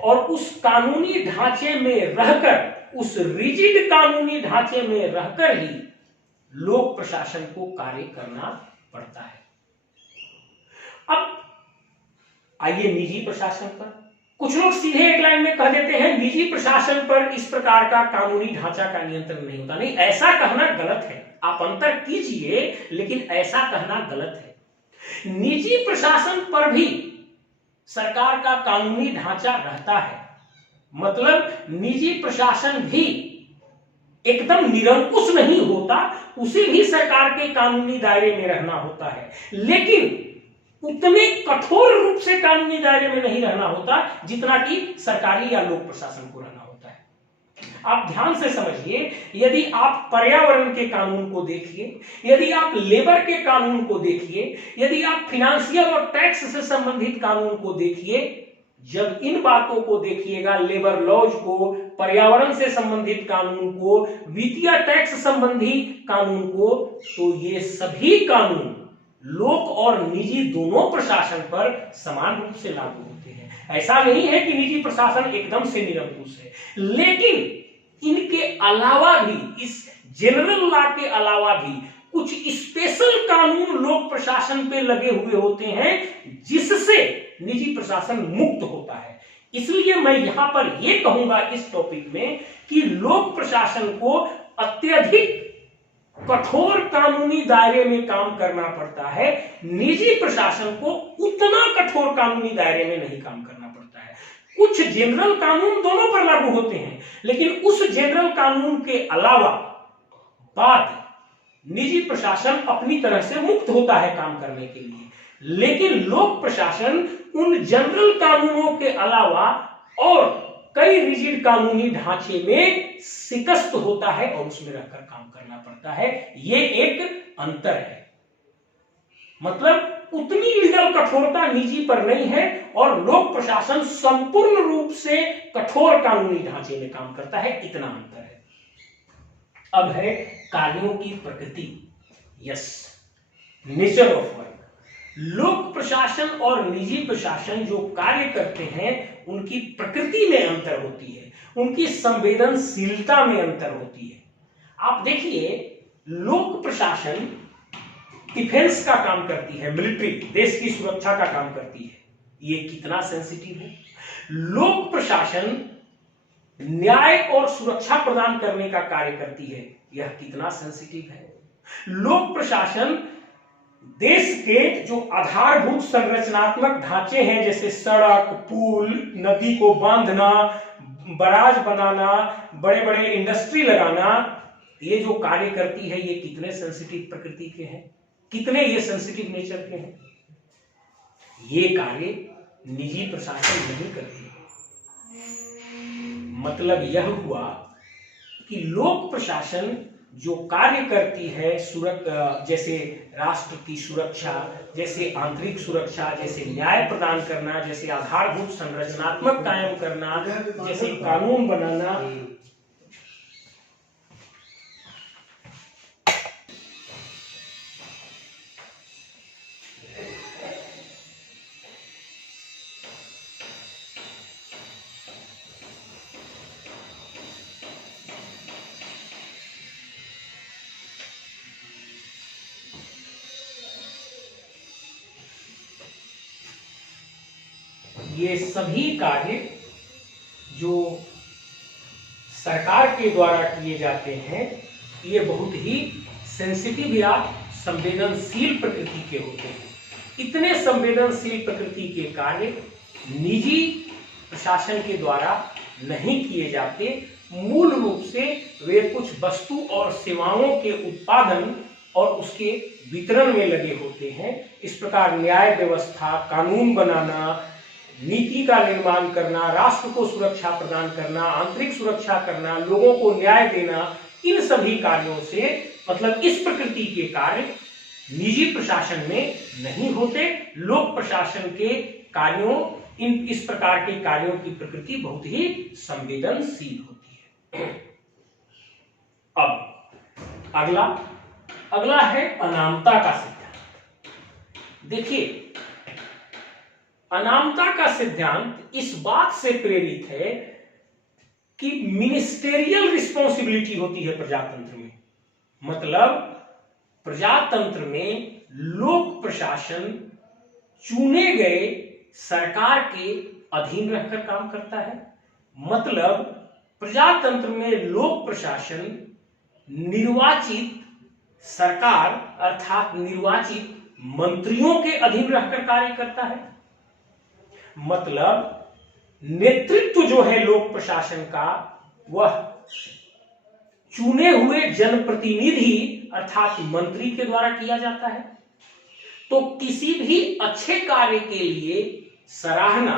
और उस कानूनी ढांचे में रहकर, उस रिजिड कानूनी ढांचे में रहकर ही लोक प्रशासन को कार्य करना पड़ता है। अब आइए निजी प्रशासन पर। कुछ लोग सीधे एक लाइन में कह देते हैं निजी प्रशासन पर इस प्रकार का कानूनी ढांचा का नियंत्रण नहीं होता। नहीं, ऐसा कहना गलत है। आप अंतर कीजिए, लेकिन ऐसा कहना गलत है। निजी प्रशासन पर भी सरकार का कानूनी ढांचा रहता है। मतलब निजी प्रशासन भी एकदम निरंकुश नहीं होता, उसे भी सरकार के कानूनी दायरे में रहना होता है, लेकिन उतने कठोर रूप से कानूनी दायरे में नहीं रहना होता जितना कि सरकारी या लोक प्रशासन को रहना होता है। आप ध्यान से समझिए, यदि आप पर्यावरण के कानून को देखिए, यदि आप लेबर के कानून को देखिए, यदि आप फिनेंशियल और टैक्स से संबंधित कानून को देखिए, जब इन बातों को देखिएगा, लेबर लॉज को, पर्यावरण से संबंधित कानून को, वित्तीय टैक्स संबंधी कानून को, तो ये सभी कानून लोक और निजी दोनों प्रशासन पर समान रूप से लागू होते हैं। ऐसा नहीं है कि निजी प्रशासन एकदम से निरंकुश है, लेकिन इनके अलावा भी, इस जनरल लॉ के अलावा भी कुछ स्पेशल कानून लोक प्रशासन पे लगे हुए होते हैं जिससे निजी प्रशासन मुक्त होता है। इसलिए मैं यहां पर यह कहूंगा इस टॉपिक में कि लोक प्रशासन को अत्यधिक कठोर कानूनी दायरे में काम करना पड़ता है, निजी प्रशासन को उतना कठोर कानूनी दायरे में नहीं काम करना पड़ता है। कुछ जनरल कानून दोनों पर लागू होते हैं, लेकिन उस जनरल कानून के अलावा बाद निजी प्रशासन अपनी तरह से मुक्त होता है काम करने के लिए। लेकिन लोक प्रशासन उन जनरल कानूनों के अलावा और कई रिजिड कानूनी ढांचे में शिकस्त होता है और उसमें रहकर काम करना पड़ता है। ये एक अंतर है। मतलब उतनी लीगल कठोरता निजी पर नहीं है और लोक प्रशासन संपूर्ण रूप से कठोर कानूनी ढांचे में काम करता है, इतना अंतर है। अब है कार्यों की प्रकृति, यस, नेचर ऑफ वर्क। लोक प्रशासन और निजी प्रशासन जो कार्य करते हैं उनकी प्रकृति में अंतर होती है, उनकी संवेदनशीलता में अंतर होती है। आप देखिए, लोक प्रशासन डिफेंस का काम करती है, मिलिट्री, देश की सुरक्षा का काम करती है, ये कितना सेंसिटिव है। लोक प्रशासन न्याय और सुरक्षा प्रदान करने का कार्य करती है, यह कितना सेंसिटिव है। लोक प्रशासन देश के जो आधारभूत संरचनात्मक ढांचे हैं, जैसे सड़क, पुल, नदी को बांधना, बराज बनाना, बड़े बड़े इंडस्ट्री लगाना, ये जो कार्य करती है ये कितने सेंसिटिव प्रकृति के हैं, कितने ये सेंसिटिव नेचर के हैं। ये कार्य निजी प्रशासन नहीं करती है। मतलब यह हुआ कि लोक प्रशासन जो कार्य करती है जैसे राष्ट्र की सुरक्षा, जैसे आंतरिक सुरक्षा, जैसे न्याय प्रदान करना, जैसे आधारभूत संरचनात्मक कायम करना, जैसे कानून बनाना, ये सभी कार्य जो सरकार के द्वारा किए जाते हैं ये बहुत ही सेंसिटिव या संवेदनशील प्रकृति के होते हैं। इतने संवेदनशील प्रकृति के कार्य निजी प्रशासन के द्वारा नहीं किए जाते। मूल रूप से वे कुछ वस्तु और सेवाओं के उत्पादन और उसके वितरण में लगे होते हैं। इस प्रकार न्याय व्यवस्था, कानून बनाना, नीति का निर्माण करना, राष्ट्र को सुरक्षा प्रदान करना, आंतरिक सुरक्षा करना, लोगों को न्याय देना, इन सभी कार्यों से मतलब इस प्रकृति के कार्य निजी प्रशासन में नहीं होते। लोक प्रशासन के कार्यों, इस प्रकार के कार्यों की प्रकृति बहुत ही संवेदनशील होती है। अब अगला है अनामता का सिद्धांत। देखिए, अनामता का सिद्धांत इस बात से प्रेरित है कि मिनिस्टेरियल रिस्पॉन्सिबिलिटी होती है प्रजातंत्र में। मतलब प्रजातंत्र में लोक प्रशासन चुने गए सरकार के अधीन रहकर काम करता है। मतलब प्रजातंत्र में लोक प्रशासन निर्वाचित सरकार अर्थात निर्वाचित मंत्रियों के अधीन रहकर कार्य करता है। मतलब नेतृत्व जो है लोक प्रशासन का वह चुने हुए जनप्रतिनिधि अर्थात मंत्री के द्वारा किया जाता है। तो किसी भी अच्छे कार्य के लिए सराहना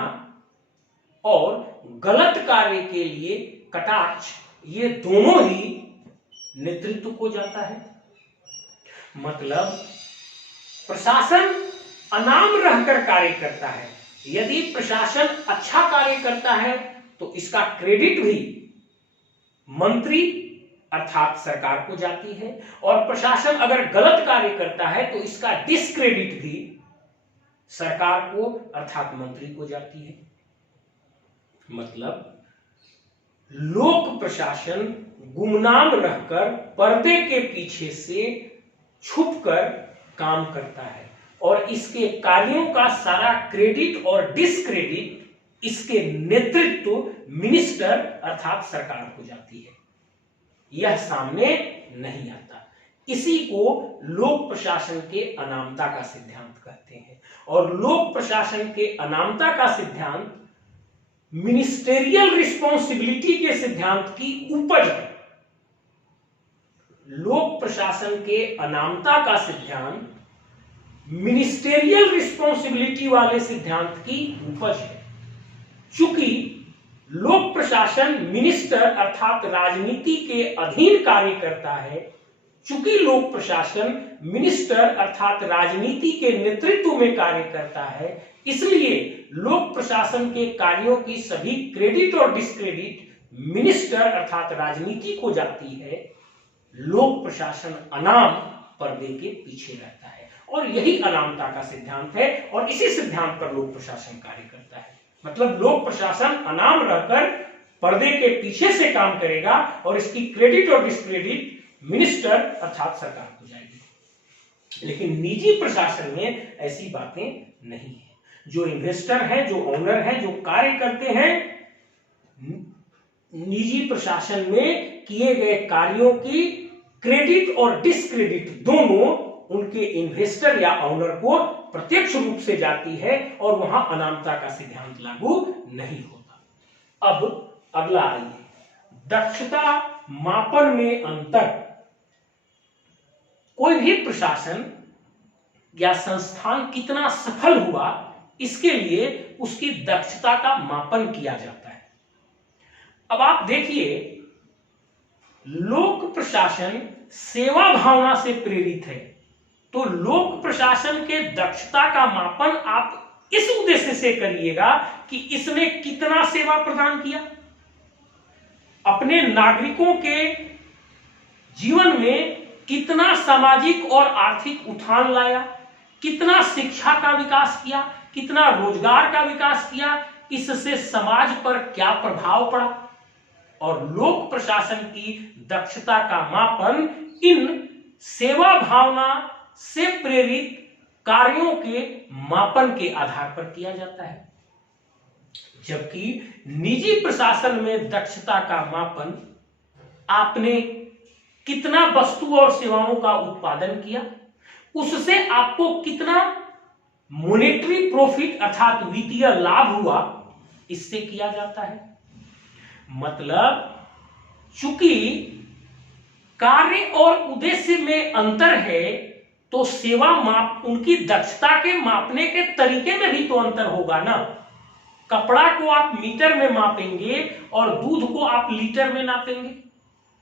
और गलत कार्य के लिए कटाक्ष, ये दोनों ही नेतृत्व को जाता है। मतलब प्रशासन अनाम रहकर कार्य करता है। यदि प्रशासन अच्छा कार्य करता है तो इसका क्रेडिट भी मंत्री अर्थात सरकार को जाती है, और प्रशासन अगर गलत कार्य करता है तो इसका डिस्क्रेडिट भी सरकार को अर्थात मंत्री को जाती है। मतलब लोक प्रशासन गुमनाम रहकर पर्दे के पीछे से छुपकर काम करता है और इसके कार्यों का सारा क्रेडिट और डिस्क्रेडिट इसके नेतृत्व मिनिस्टर अर्थात सरकार को जाती है। यह सामने नहीं आता। इसी को लोक प्रशासन के अनामता का सिद्धांत कहते हैं। और लोक प्रशासन के अनामता का सिद्धांत मिनिस्टेरियल रिस्पॉन्सिबिलिटी के सिद्धांत की उपज है। लोक प्रशासन के अनामता का सिद्धांत मिनिस्टेरियल रिस्पॉन्सिबिलिटी वाले सिद्धांत की उपज है। चूंकि लोक प्रशासन मिनिस्टर अर्थात राजनीति के अधीन कार्य करता है, चूंकि लोक प्रशासन मिनिस्टर अर्थात राजनीति के नेतृत्व में कार्य करता है, इसलिए लोक प्रशासन के कार्यों की सभी क्रेडिट और डिस्क्रेडिट मिनिस्टर अर्थात राजनीति को जाती है। लोक प्रशासन अनाम पर्दे के पीछे रहता है और यही अनामता का सिद्धांत है और इसी सिद्धांत पर लोक प्रशासन कार्य करता है। मतलब लोक प्रशासन अनाम रहकर पर्दे के पीछे से काम करेगा और इसकी क्रेडिट और डिस्क्रेडिट मिनिस्टर अर्थात सरकार को जाएगी। लेकिन निजी प्रशासन में ऐसी बातें नहीं है। जो इन्वेस्टर है, जो ओनर है, जो कार्य करते हैं, निजी प्रशासन में किए गए कार्यों की क्रेडिट और डिस्क्रेडिट दोनों उनके इन्वेस्टर या ओनर को प्रत्यक्ष रूप से जाती है और वहां अनामता का सिद्धांत लागू नहीं होता। अब अगला आइए, दक्षता मापन में अंतर। कोई भी प्रशासन या संस्थान कितना सफल हुआ इसके लिए उसकी दक्षता का मापन किया जाता है। अब आप देखिए, लोक प्रशासन सेवा भावना से प्रेरित है, तो लोक प्रशासन के दक्षता का मापन आप इस उद्देश्य से करिएगा कि इसने कितना सेवा प्रदान किया, अपने नागरिकों के जीवन में कितना सामाजिक और आर्थिक उत्थान लाया, कितना शिक्षा का विकास किया, कितना रोजगार का विकास किया, इससे समाज पर क्या प्रभाव पड़ा। और लोक प्रशासन की दक्षता का मापन इन सेवा भावना से प्रेरित कार्यों के मापन के आधार पर किया जाता है, जबकि निजी प्रशासन में दक्षता का मापन आपने कितना वस्तु और सेवाओं का उत्पादन किया, उससे आपको कितना मॉनेटरी प्रॉफिट अर्थात वित्तीय लाभ हुआ, इससे किया जाता है। मतलब चूंकि कार्य और उद्देश्य में अंतर है, तो सेवा माप उनकी दक्षता के मापने के तरीके में भी तो अंतर होगा ना। कपड़ा को आप मीटर में मापेंगे और दूध को आप लीटर में नापेंगे।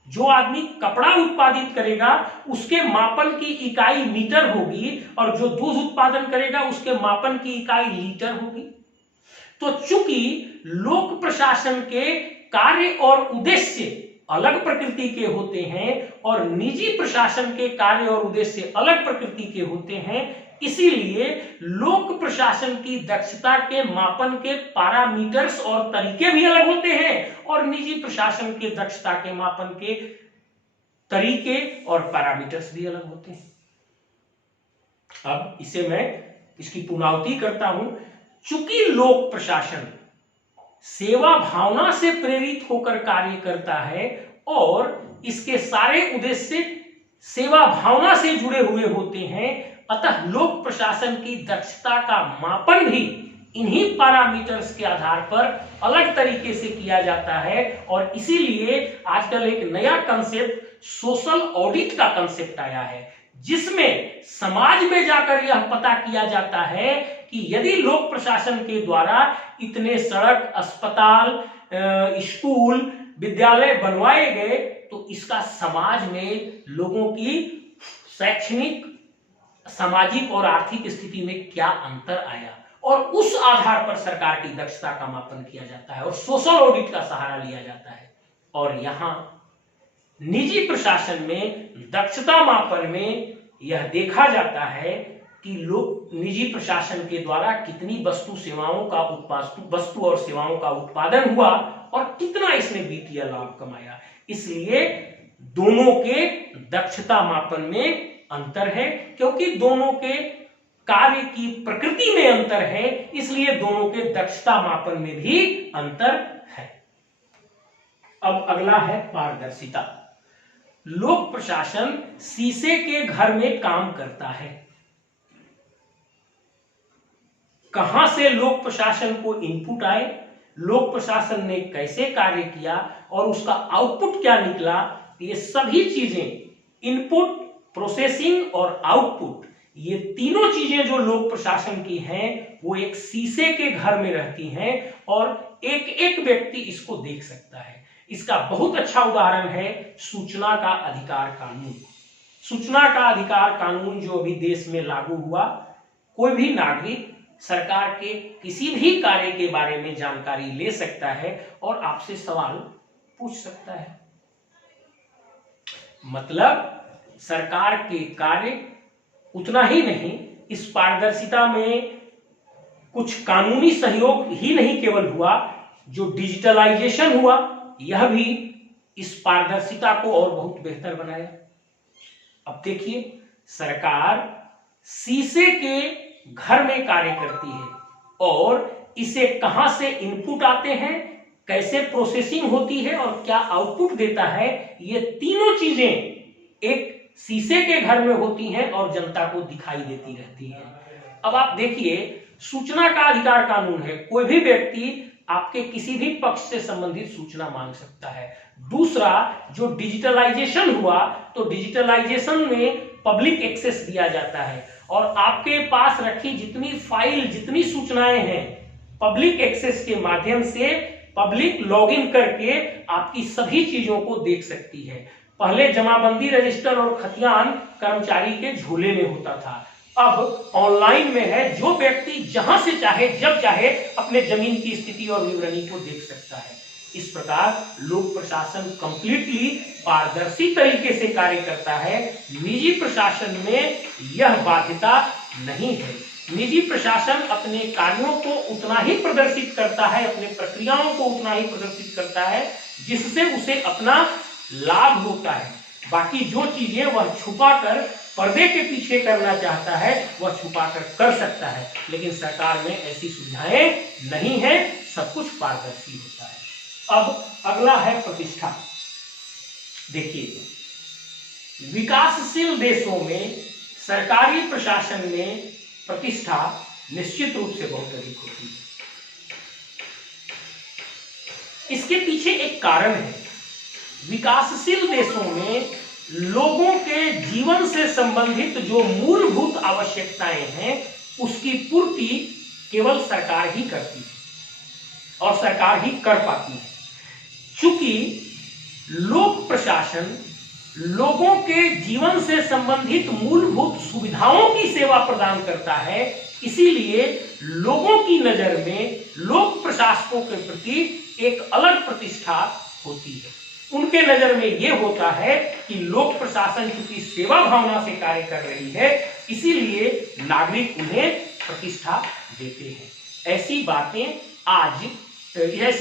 जो आदमी कपड़ा उत्पादित करेगा उसके मापन की इकाई मीटर होगी और जो दूध उत्पादन करेगा उसके मापन की इकाई लीटर होगी। तो चूंकि लोक प्रशासन के कार्य और उद्देश्य अलग प्रकृति के होते हैं और निजी प्रशासन के कार्य और उद्देश्य अलग प्रकृति के होते हैं, इसीलिए लोक प्रशासन की दक्षता के मापन के पैरामीटर्स और तरीके भी अलग होते हैं और निजी प्रशासन के दक्षता के मापन के तरीके और पैरामीटर्स भी अलग होते हैं। अब इसे मैं इसकी पुनरावृत्ति करता हूं। चूंकि लोक प्रशासन सेवा भावना से प्रेरित होकर कार्य करता है और इसके सारे उद्देश्य सेवा भावना से जुड़े हुए होते हैं, अतः लोक प्रशासन की दक्षता का मापन भी इन्हीं पैरामीटर्स के आधार पर अलग तरीके से किया जाता है। और इसीलिए आजकल एक नया कंसेप्ट सोशल ऑडिट का कंसेप्ट आया है, जिसमें समाज में जाकर यह पता किया जाता है कि यदि लोक प्रशासन के द्वारा इतने सड़क, अस्पताल, स्कूल, विद्यालय बनवाए गए, तो इसका समाज में लोगों की शैक्षणिक, सामाजिक और आर्थिक स्थिति में क्या अंतर आया, और उस आधार पर सरकार की दक्षता का मापन किया जाता है और सोशल ऑडिट का सहारा लिया जाता है। और यहां निजी प्रशासन में दक्षता मापन में यह देखा जाता है कि लोग निजी प्रशासन के द्वारा कितनी वस्तु और सेवाओं का उत्पादन हुआ और कितना इसने वित्तीय लाभ कमाया। इसलिए दोनों के दक्षता मापन में अंतर है, क्योंकि दोनों के कार्य की प्रकृति में अंतर है, इसलिए दोनों के दक्षता मापन में भी अंतर है। अब अगला है पारदर्शिता। लोक प्रशासन शीशे के घर में काम करता है। कहां से लोक प्रशासन को इनपुट आए, लोक प्रशासन ने कैसे कार्य किया और उसका आउटपुट क्या निकला, ये सभी चीजें इनपुट, प्रोसेसिंग और आउटपुट, ये तीनों चीजें जो लोक प्रशासन की हैं वो एक शीशे के घर में रहती हैं और एक एक व्यक्ति इसको देख सकता है। इसका बहुत अच्छा उदाहरण है सूचना का अधिकार कानून। सूचना का अधिकार कानून जो अभी देश में लागू हुआ, कोई भी नागरिक सरकार के किसी भी कार्य के बारे में जानकारी ले सकता है और आपसे सवाल पूछ सकता है। मतलब सरकार के कार्य उतना ही नहीं, इस पारदर्शिता में कुछ कानूनी सहयोग ही नहीं केवल हुआ, जो डिजिटलाइजेशन हुआ यह भी इस पारदर्शिता को और बहुत बेहतर बनाया। अब देखिए, सरकार शीशे के घर में कार्य करती है और इसे कहां से इनपुट आते हैं, कैसे प्रोसेसिंग होती है और क्या आउटपुट देता है, ये तीनों चीजें एक शीशे के घर में होती हैं और जनता को दिखाई देती रहती हैं। अब आप देखिए, सूचना का अधिकार कानून है, कोई भी व्यक्ति आपके किसी भी पक्ष से संबंधित सूचना मांग सकता है। दूसरा, जो डिजिटलाइजेशन हुआ, तो डिजिटलाइजेशन में पब्लिक एक्सेस दिया जाता है और आपके पास रखी जितनी फाइल, जितनी सूचनाएं हैं, पब्लिक एक्सेस के माध्यम से पब्लिक लॉगिन करके आपकी सभी चीजों को देख सकती है। पहले जमाबंदी रजिस्टर और खतियान कर्मचारी के झोले में होता था, अब ऑनलाइन में है। जो व्यक्ति जहां से चाहे, जब चाहे अपने जमीन की स्थिति और विवरणी को देख सकता है। इस प्रकार लोक प्रशासन कंप्लीटली पारदर्शी तरीके से कार्य करता है। निजी प्रशासन में यह बाध्यता नहीं है। निजी प्रशासन अपने कार्यों को उतना ही प्रदर्शित करता है, अपने प्रक्रियाओं को उतना ही प्रदर्शित करता है जिससे उसे अपना लाभ होता है। बाकी जो चीजें वह छुपाकर पर्दे के पीछे करना चाहता है वह छुपाकर कर सकता है, लेकिन सरकार में ऐसी सुविधाएं नहीं है, सब कुछ पारदर्शी होता है। अब अगला है प्रतिष्ठा। देखिए, विकासशील देशों में सरकारी प्रशासन में प्रतिष्ठा निश्चित रूप से बहुत अधिक होती है। इसके पीछे एक कारण है। विकासशील देशों में लोगों के जीवन से संबंधित जो मूलभूत आवश्यकताएं हैं उसकी पूर्ति केवल सरकार ही करती है और सरकार ही कर पाती है। चूंकि लोक प्रशासन लोगों के जीवन से संबंधित मूलभूत सुविधाओं की सेवा प्रदान करता है, इसीलिए लोगों की नजर में लोक प्रशासकों के प्रति एक अलग प्रतिष्ठा होती है। उनके नजर में यह होता है कि लोक प्रशासन चूंकि सेवा भावना से कार्य कर रही है, इसीलिए नागरिक उन्हें प्रतिष्ठा देते हैं। ऐसी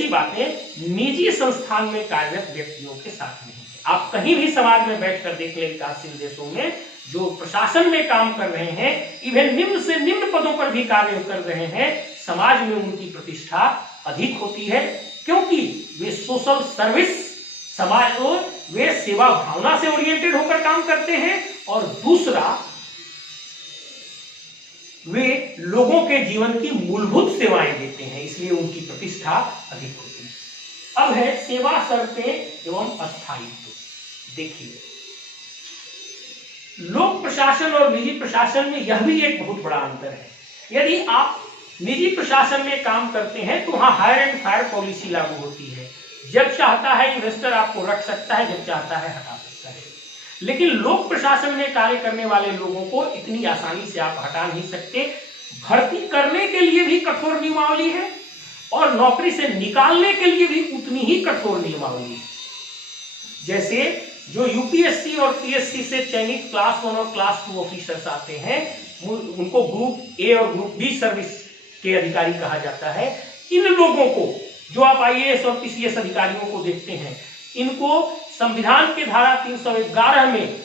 बातें निजी संस्थान में कार्यरत व्यक्तियों के साथ नहीं है। आप कहीं भी समाज में बैठकर देख लें, विकासशील देशों में जो प्रशासन में काम कर रहे हैं, इवन निम्न से निम्न पदों पर भी कार्य कर रहे हैं, समाज में उनकी प्रतिष्ठा अधिक होती है, क्योंकि वे सोशल सर्विस समाज को, वे सेवा भावना से ओरिएंटेड होकर काम करते हैं, और दूसरा वे लोगों के जीवन की मूलभूत सेवाएं देते हैं, इसलिए उनकी प्रतिष्ठा अधिक होती है। अब है सेवा शर्तें एवं स्थायित्व। देखिए, लोक प्रशासन और निजी प्रशासन में यह भी एक बहुत बड़ा अंतर है। यदि आप निजी प्रशासन में काम करते हैं तो वहां हायर एंड फायर पॉलिसी लागू होती है। जब चाहता है इन्वेस्टर आपको रख सकता है, जब चाहता है हटा सकता है। लेकिन लोक प्रशासन में कार्य करने वाले लोगों को इतनी आसानी से आप हटा नहीं सकते। भर्ती करने के लिए भी कठोर नियमावली है और नौकरी से निकालने के लिए भी उतनी ही कठोर नियमावली है। जैसे जो यूपीएससी और पीएससी से चयनित क्लास 1 और क्लास 2 ऑफिसर्स आते हैं, उनको ग्रुप ए और ग्रुप बी सर्विस के अधिकारी कहा जाता है। इन लोगों को, जो आप आईएएस और पीसीएस अधिकारियों को देखते हैं, इनको संविधान के धारा 311 में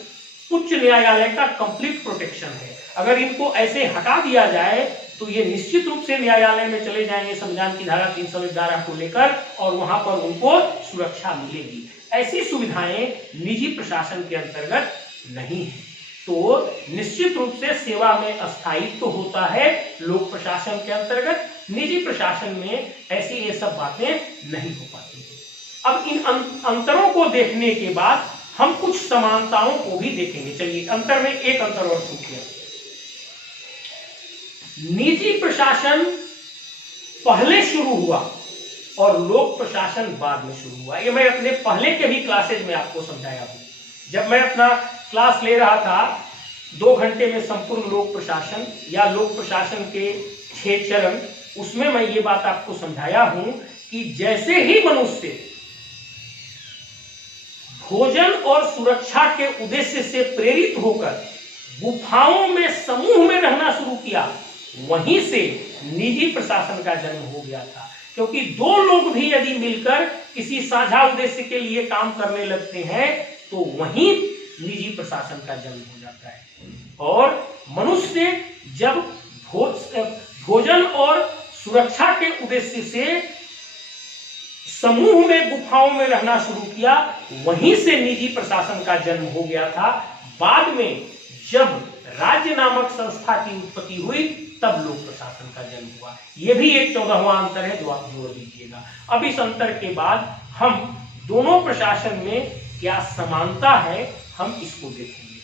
उच्च न्यायालय का कंप्लीट प्रोटेक्शन है। अगर इनको ऐसे हटा दिया जाए तो ये निश्चित रूप से न्यायालय में चले जाएंगे संविधान की धारा 311 को लेकर, और वहां पर उनको सुरक्षा मिलेगी। ऐसी सुविधाएं निजी प्रशासन के अंतर्गत नहीं है, तो निश्चित रूप से सेवा में अस्थायित्व तो होता है लोक प्रशासन के अंतर्गत। निजी प्रशासन में ऐसी ये सब बातें नहीं हो पाती है। अब इन अंतरों को देखने के बाद हम कुछ समानताओं को भी देखेंगे। चलिए, अंतर में एक अंतर और छूट गया। निजी प्रशासन पहले शुरू हुआ और लोक प्रशासन बाद में शुरू हुआ। ये मैं अपने पहले के भी क्लासेज में आपको समझाया हूं। जब मैं अपना क्लास ले रहा था 2 घंटे में संपूर्ण लोक प्रशासन या लोक प्रशासन के 6 चरण, उसमें मैं ये बात आपको समझाया हूं कि जैसे ही मनुष्य भोजन और सुरक्षा के उद्देश्य से प्रेरित होकर गुफाओं में समूह में रहना शुरू किया, वहीं से निजी प्रशासन का जन्म हो गया था। क्योंकि 2 लोग भी यदि मिलकर किसी साझा उद्देश्य के लिए काम करने लगते हैं तो वहीं निजी प्रशासन का जन्म हो जाता है। और मनुष्य जब भोजन और सुरक्षा के उद्देश्य से समूह में गुफाओं में रहना शुरू किया, वहीं से निजी प्रशासन का जन्म हो गया था। बाद में जब राज्य नामक संस्था की उत्पत्ति हुई तब लोक प्रशासन का जन्म हुआ। यह भी एक 14वां अंतर है जो आप जोड़ दीजिएगा। अब इस अंतर के बाद हम दोनों प्रशासन में क्या समानता है, हम इसको देखेंगे।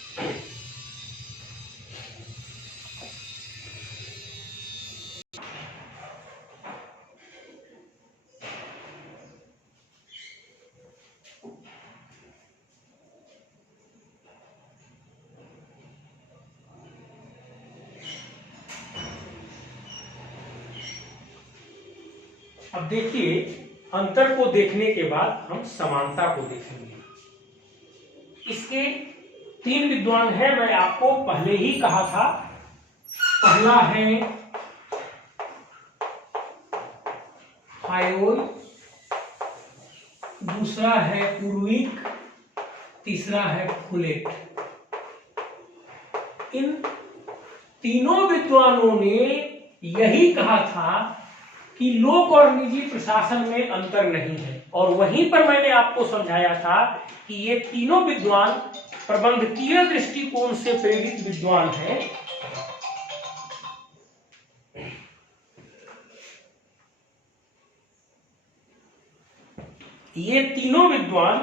अब देखिए, अंतर को देखने के बाद हम समानता को देखेंगे। इसके 3 विद्वान हैं, मैं आपको पहले ही कहा था। पहला है हायोल, दूसरा है पूर्विक, तीसरा है फुलेट। इन तीनों विद्वानों ने यही कहा था कि लोक और निजी प्रशासन में अंतर नहीं है, और वहीं पर मैंने आपको समझाया था कि ये तीनों विद्वान प्रबंधकीय दृष्टिकोण से प्रेरित विद्वान हैं। ये तीनों विद्वान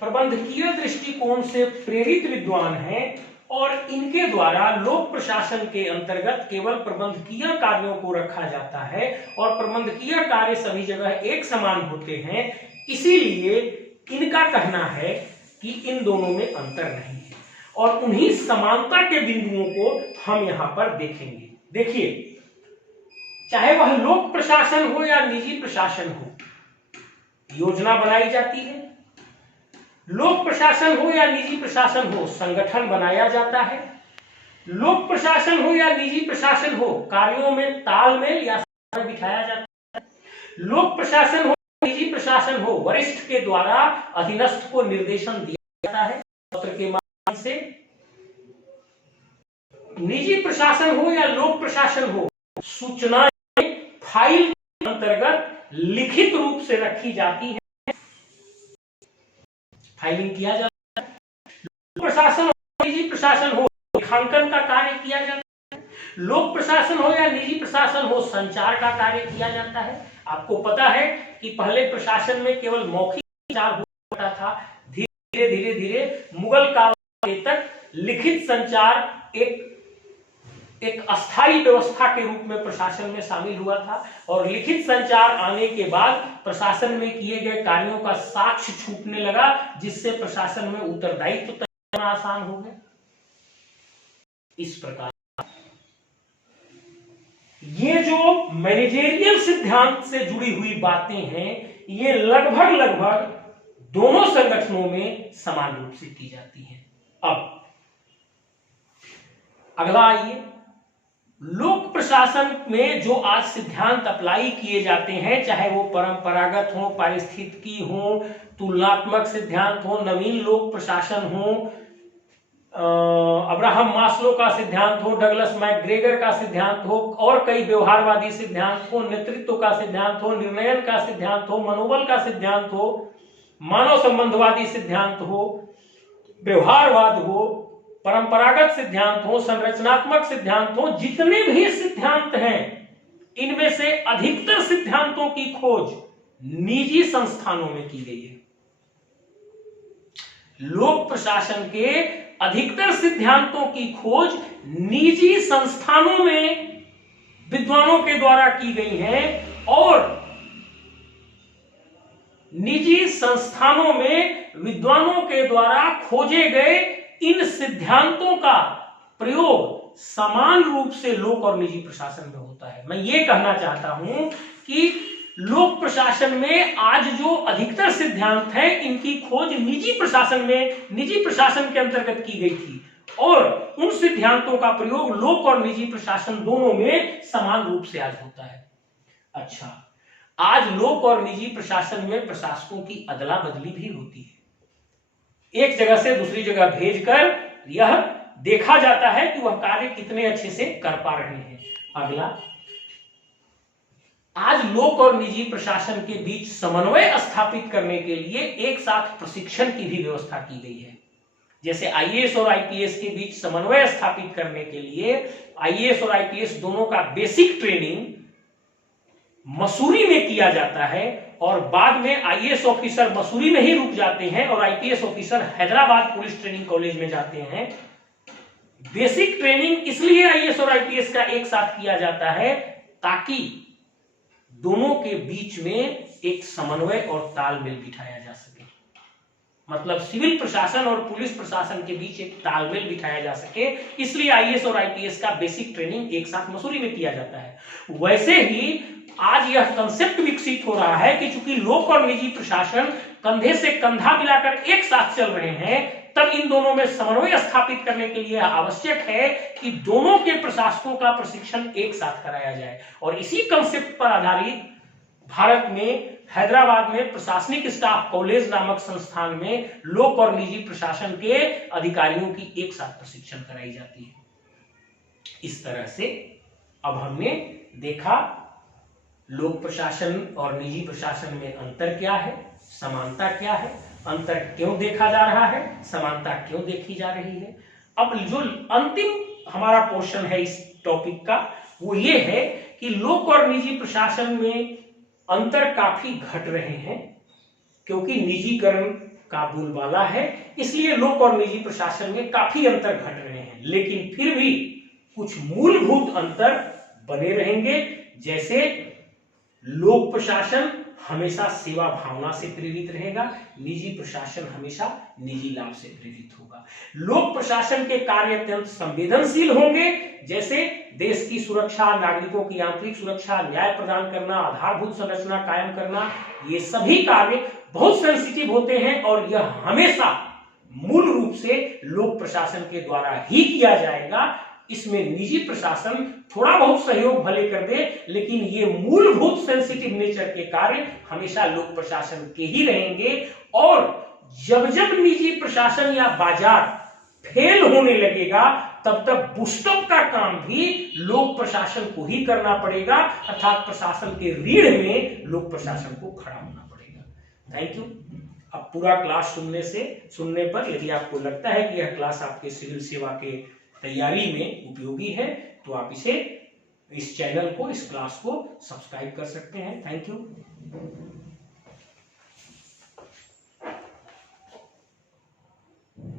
प्रबंधकीय दृष्टिकोण से प्रेरित विद्वान हैं, और इनके द्वारा लोक प्रशासन के अंतर्गत केवल प्रबंधकीय कार्यों को रखा जाता है, और प्रबंधकीय कार्य सभी जगह एक समान होते हैं। इसीलिए इनका कहना है कि इन दोनों में अंतर नहीं है, और उन्हीं समानता के बिंदुओं को हम यहां पर देखेंगे। देखिए, चाहे वह लोक प्रशासन हो या निजी प्रशासन हो, योजना बनाई जाती है। लोक प्रशासन हो या निजी प्रशासन हो, संगठन बनाया जाता है। लोक प्रशासन हो या निजी प्रशासन हो, कार्यों में तालमेल या बिठाया जाता है। लोक प्रशासन हो या निजी प्रशासन हो, वरिष्ठ के द्वारा अधीनस्थ को निर्देशन दिया जाता है पत्र के माध्यम से। निजी प्रशासन हो या लोक प्रशासन हो, सूचनाएं फाइल के अंतर्गत लिखित रूप से रखी जाती है, फाइलिंग किया जाता है। लोक प्रशासन हो या निजी प्रशासन हो, लेखांकन का कार्य किया जाता है। लोक प्रशासन हो या निजी प्रशासन हो, संचार का कार्य किया जाता है। आपको पता है कि पहले प्रशासन में केवल मौखिक संचार होता था, धीरे धीरे धीरे मुगल काल तक लिखित संचार एक अस्थायी व्यवस्था के रूप में प्रशासन में शामिल हुआ था, और लिखित संचार आने के बाद प्रशासन में किए गए कार्यों का साक्ष्य छूटने लगा, जिससे प्रशासन में उत्तरदायित्व तय करना आसान हो गया। इस प्रकार ये जो मैनेजेरियल सिद्धांत से जुड़ी हुई बातें हैं, ये लगभग दोनों संगठनों में समान रूप से की जाती हैं। अब अगला आइए, लोक प्रशासन में जो आज सिद्धांत अप्लाई किए जाते हैं, चाहे वो परंपरागत हो, पारिस्थितिकी हो, तुलनात्मक सिद्धांत हो, नवीन लोक प्रशासन हो, अब्राहम मास्लो का सिद्धांत हो, डगलस मैकग्रेगर का सिद्धांत हो, और कई व्यवहारवादी सिद्धांत हो, नेतृत्व का सिद्धांत हो, निर्णयन का सिद्धांत हो, मनोबल का सिद्धांत हो, मानव संबंधवादी सिद्धांत हो, व्यवहारवाद हो, परंपरागत सिद्धांत हो, संरचनात्मक सिद्धांत हो, जितने भी सिद्धांत हैं, इनमें से अधिकतर सिद्धांतों की खोज निजी संस्थानों में की गई है। लोक प्रशासन के अधिकतर सिद्धांतों की खोज निजी संस्थानों में विद्वानों के द्वारा की गई है, और निजी संस्थानों में विद्वानों के द्वारा खोजे गए इन सिद्धांतों का प्रयोग समान रूप से लोक और निजी प्रशासन में होता है। मैं ये कहना चाहता हूं कि लोक प्रशासन में आज जो अधिकतर सिद्धांत हैं, इनकी खोज निजी प्रशासन के अंतर्गत की गई थी, और उन सिद्धांतों का प्रयोग लोक और निजी प्रशासन दोनों में समान रूप से आज होता है। अच्छा, आज लोक और निजी प्रशासन में प्रशासकों की अदला बदली भी होती है। एक जगह से दूसरी जगह भेजकर यह देखा जाता है कि वह कार्य कितने अच्छे से कर पा रहे हैं। अगला, आज लोक और निजी प्रशासन के बीच समन्वय स्थापित करने के लिए एक साथ प्रशिक्षण की भी व्यवस्था की गई है। जैसे आईएएस और आईपीएस के बीच समन्वय स्थापित करने के लिए आईएएस और आईपीएस दोनों का बेसिक ट्रेनिंग मसूरी में किया जाता है, और बाद में आईएएस ऑफिसर मसूरी में ही रुक जाते हैं और IPS officer Hyderabad police training college में जाते हैं। बेसिक ट्रेनिंग इसलिए आईएएस और आईपीएस का एक साथ किया जाता है ताकि दोनों के बीच में एक समन्वय और तालमेल बिठाया जा सके। मतलब सिविल प्रशासन और पुलिस प्रशासन के बीच एक तालमेल बिठाया जा सके, इसलिए आईएएस और आईपीएस का बेसिक ट्रेनिंग एक साथ मसूरी में किया जाता है। वैसे ही आज यह कंसेप्ट विकसित हो रहा है कि चूंकि लोक और निजी प्रशासन कंधे से कंधा मिलाकर एक साथ चल रहे हैं, तब इन दोनों में समन्वय स्थापित करने के लिए आवश्यक है कि दोनों के प्रशासकों का प्रशिक्षण एक साथ कराया जाए। और इसी कंसेप्ट पर आधारित भारत में हैदराबाद में प्रशासनिक स्टाफ कॉलेज नामक संस्थान में लोक और निजी प्रशासन के अधिकारियों की एक साथ प्रशिक्षण कराई जाती है। इस तरह से अब हमने देखा लोक प्रशासन और निजी प्रशासन में अंतर क्या है, समानता क्या है, अंतर क्यों देखा जा रहा है, समानता क्यों देखी जा रही है। अब जो अंतिम हमारा पोर्शन है इस टॉपिक का वो ये है कि लोक और निजी प्रशासन में अंतर काफी घट रहे हैं, क्योंकि निजीकरण का बोलबाला है, इसलिए लोक और निजी प्रशासन में काफी अंतर घट रहे हैं। लेकिन फिर भी कुछ मूलभूत अंतर बने रहेंगे, जैसे लोक प्रशासन हमेशा सेवा भावना से प्रेरित रहेगा, निजी प्रशासन हमेशा निजी लाभ से प्रेरित होगा। लोक प्रशासन के कार्य अत्यंत संवेदनशील होंगे, जैसे देश की सुरक्षा, नागरिकों की आंतरिक सुरक्षा, न्याय प्रदान करना, आधारभूत संरचना कायम करना, ये सभी कार्य बहुत सेंसिटिव होते हैं और यह हमेशा मूल रूप से लोक प्रशासन के द्वारा ही किया जाएगा। इसमें निजी प्रशासन थोड़ा बहुत सहयोग भले कर दे, लेकिन ये मूलभूत सेंसिटिव नेचर के कार्य हमेशा लोक प्रशासन के ही रहेंगे। और जब जब निजी प्रशासन या बाजार फेल होने लगेगा, तब तक बूस्टअप का काम भी लोक प्रशासन को ही करना पड़ेगा, अर्थात प्रशासन के रीढ़ में लोक प्रशासन को खड़ा होना पड़ेगा। Thank you. अब पूरा क्लास सुनने पर यदि आपको लगता है कि यह क्लास आपके सिविल सेवा के तैयारी में उपयोगी है, तो आप इस चैनल को, इस क्लास को सब्सक्राइब कर सकते हैं। Thank you.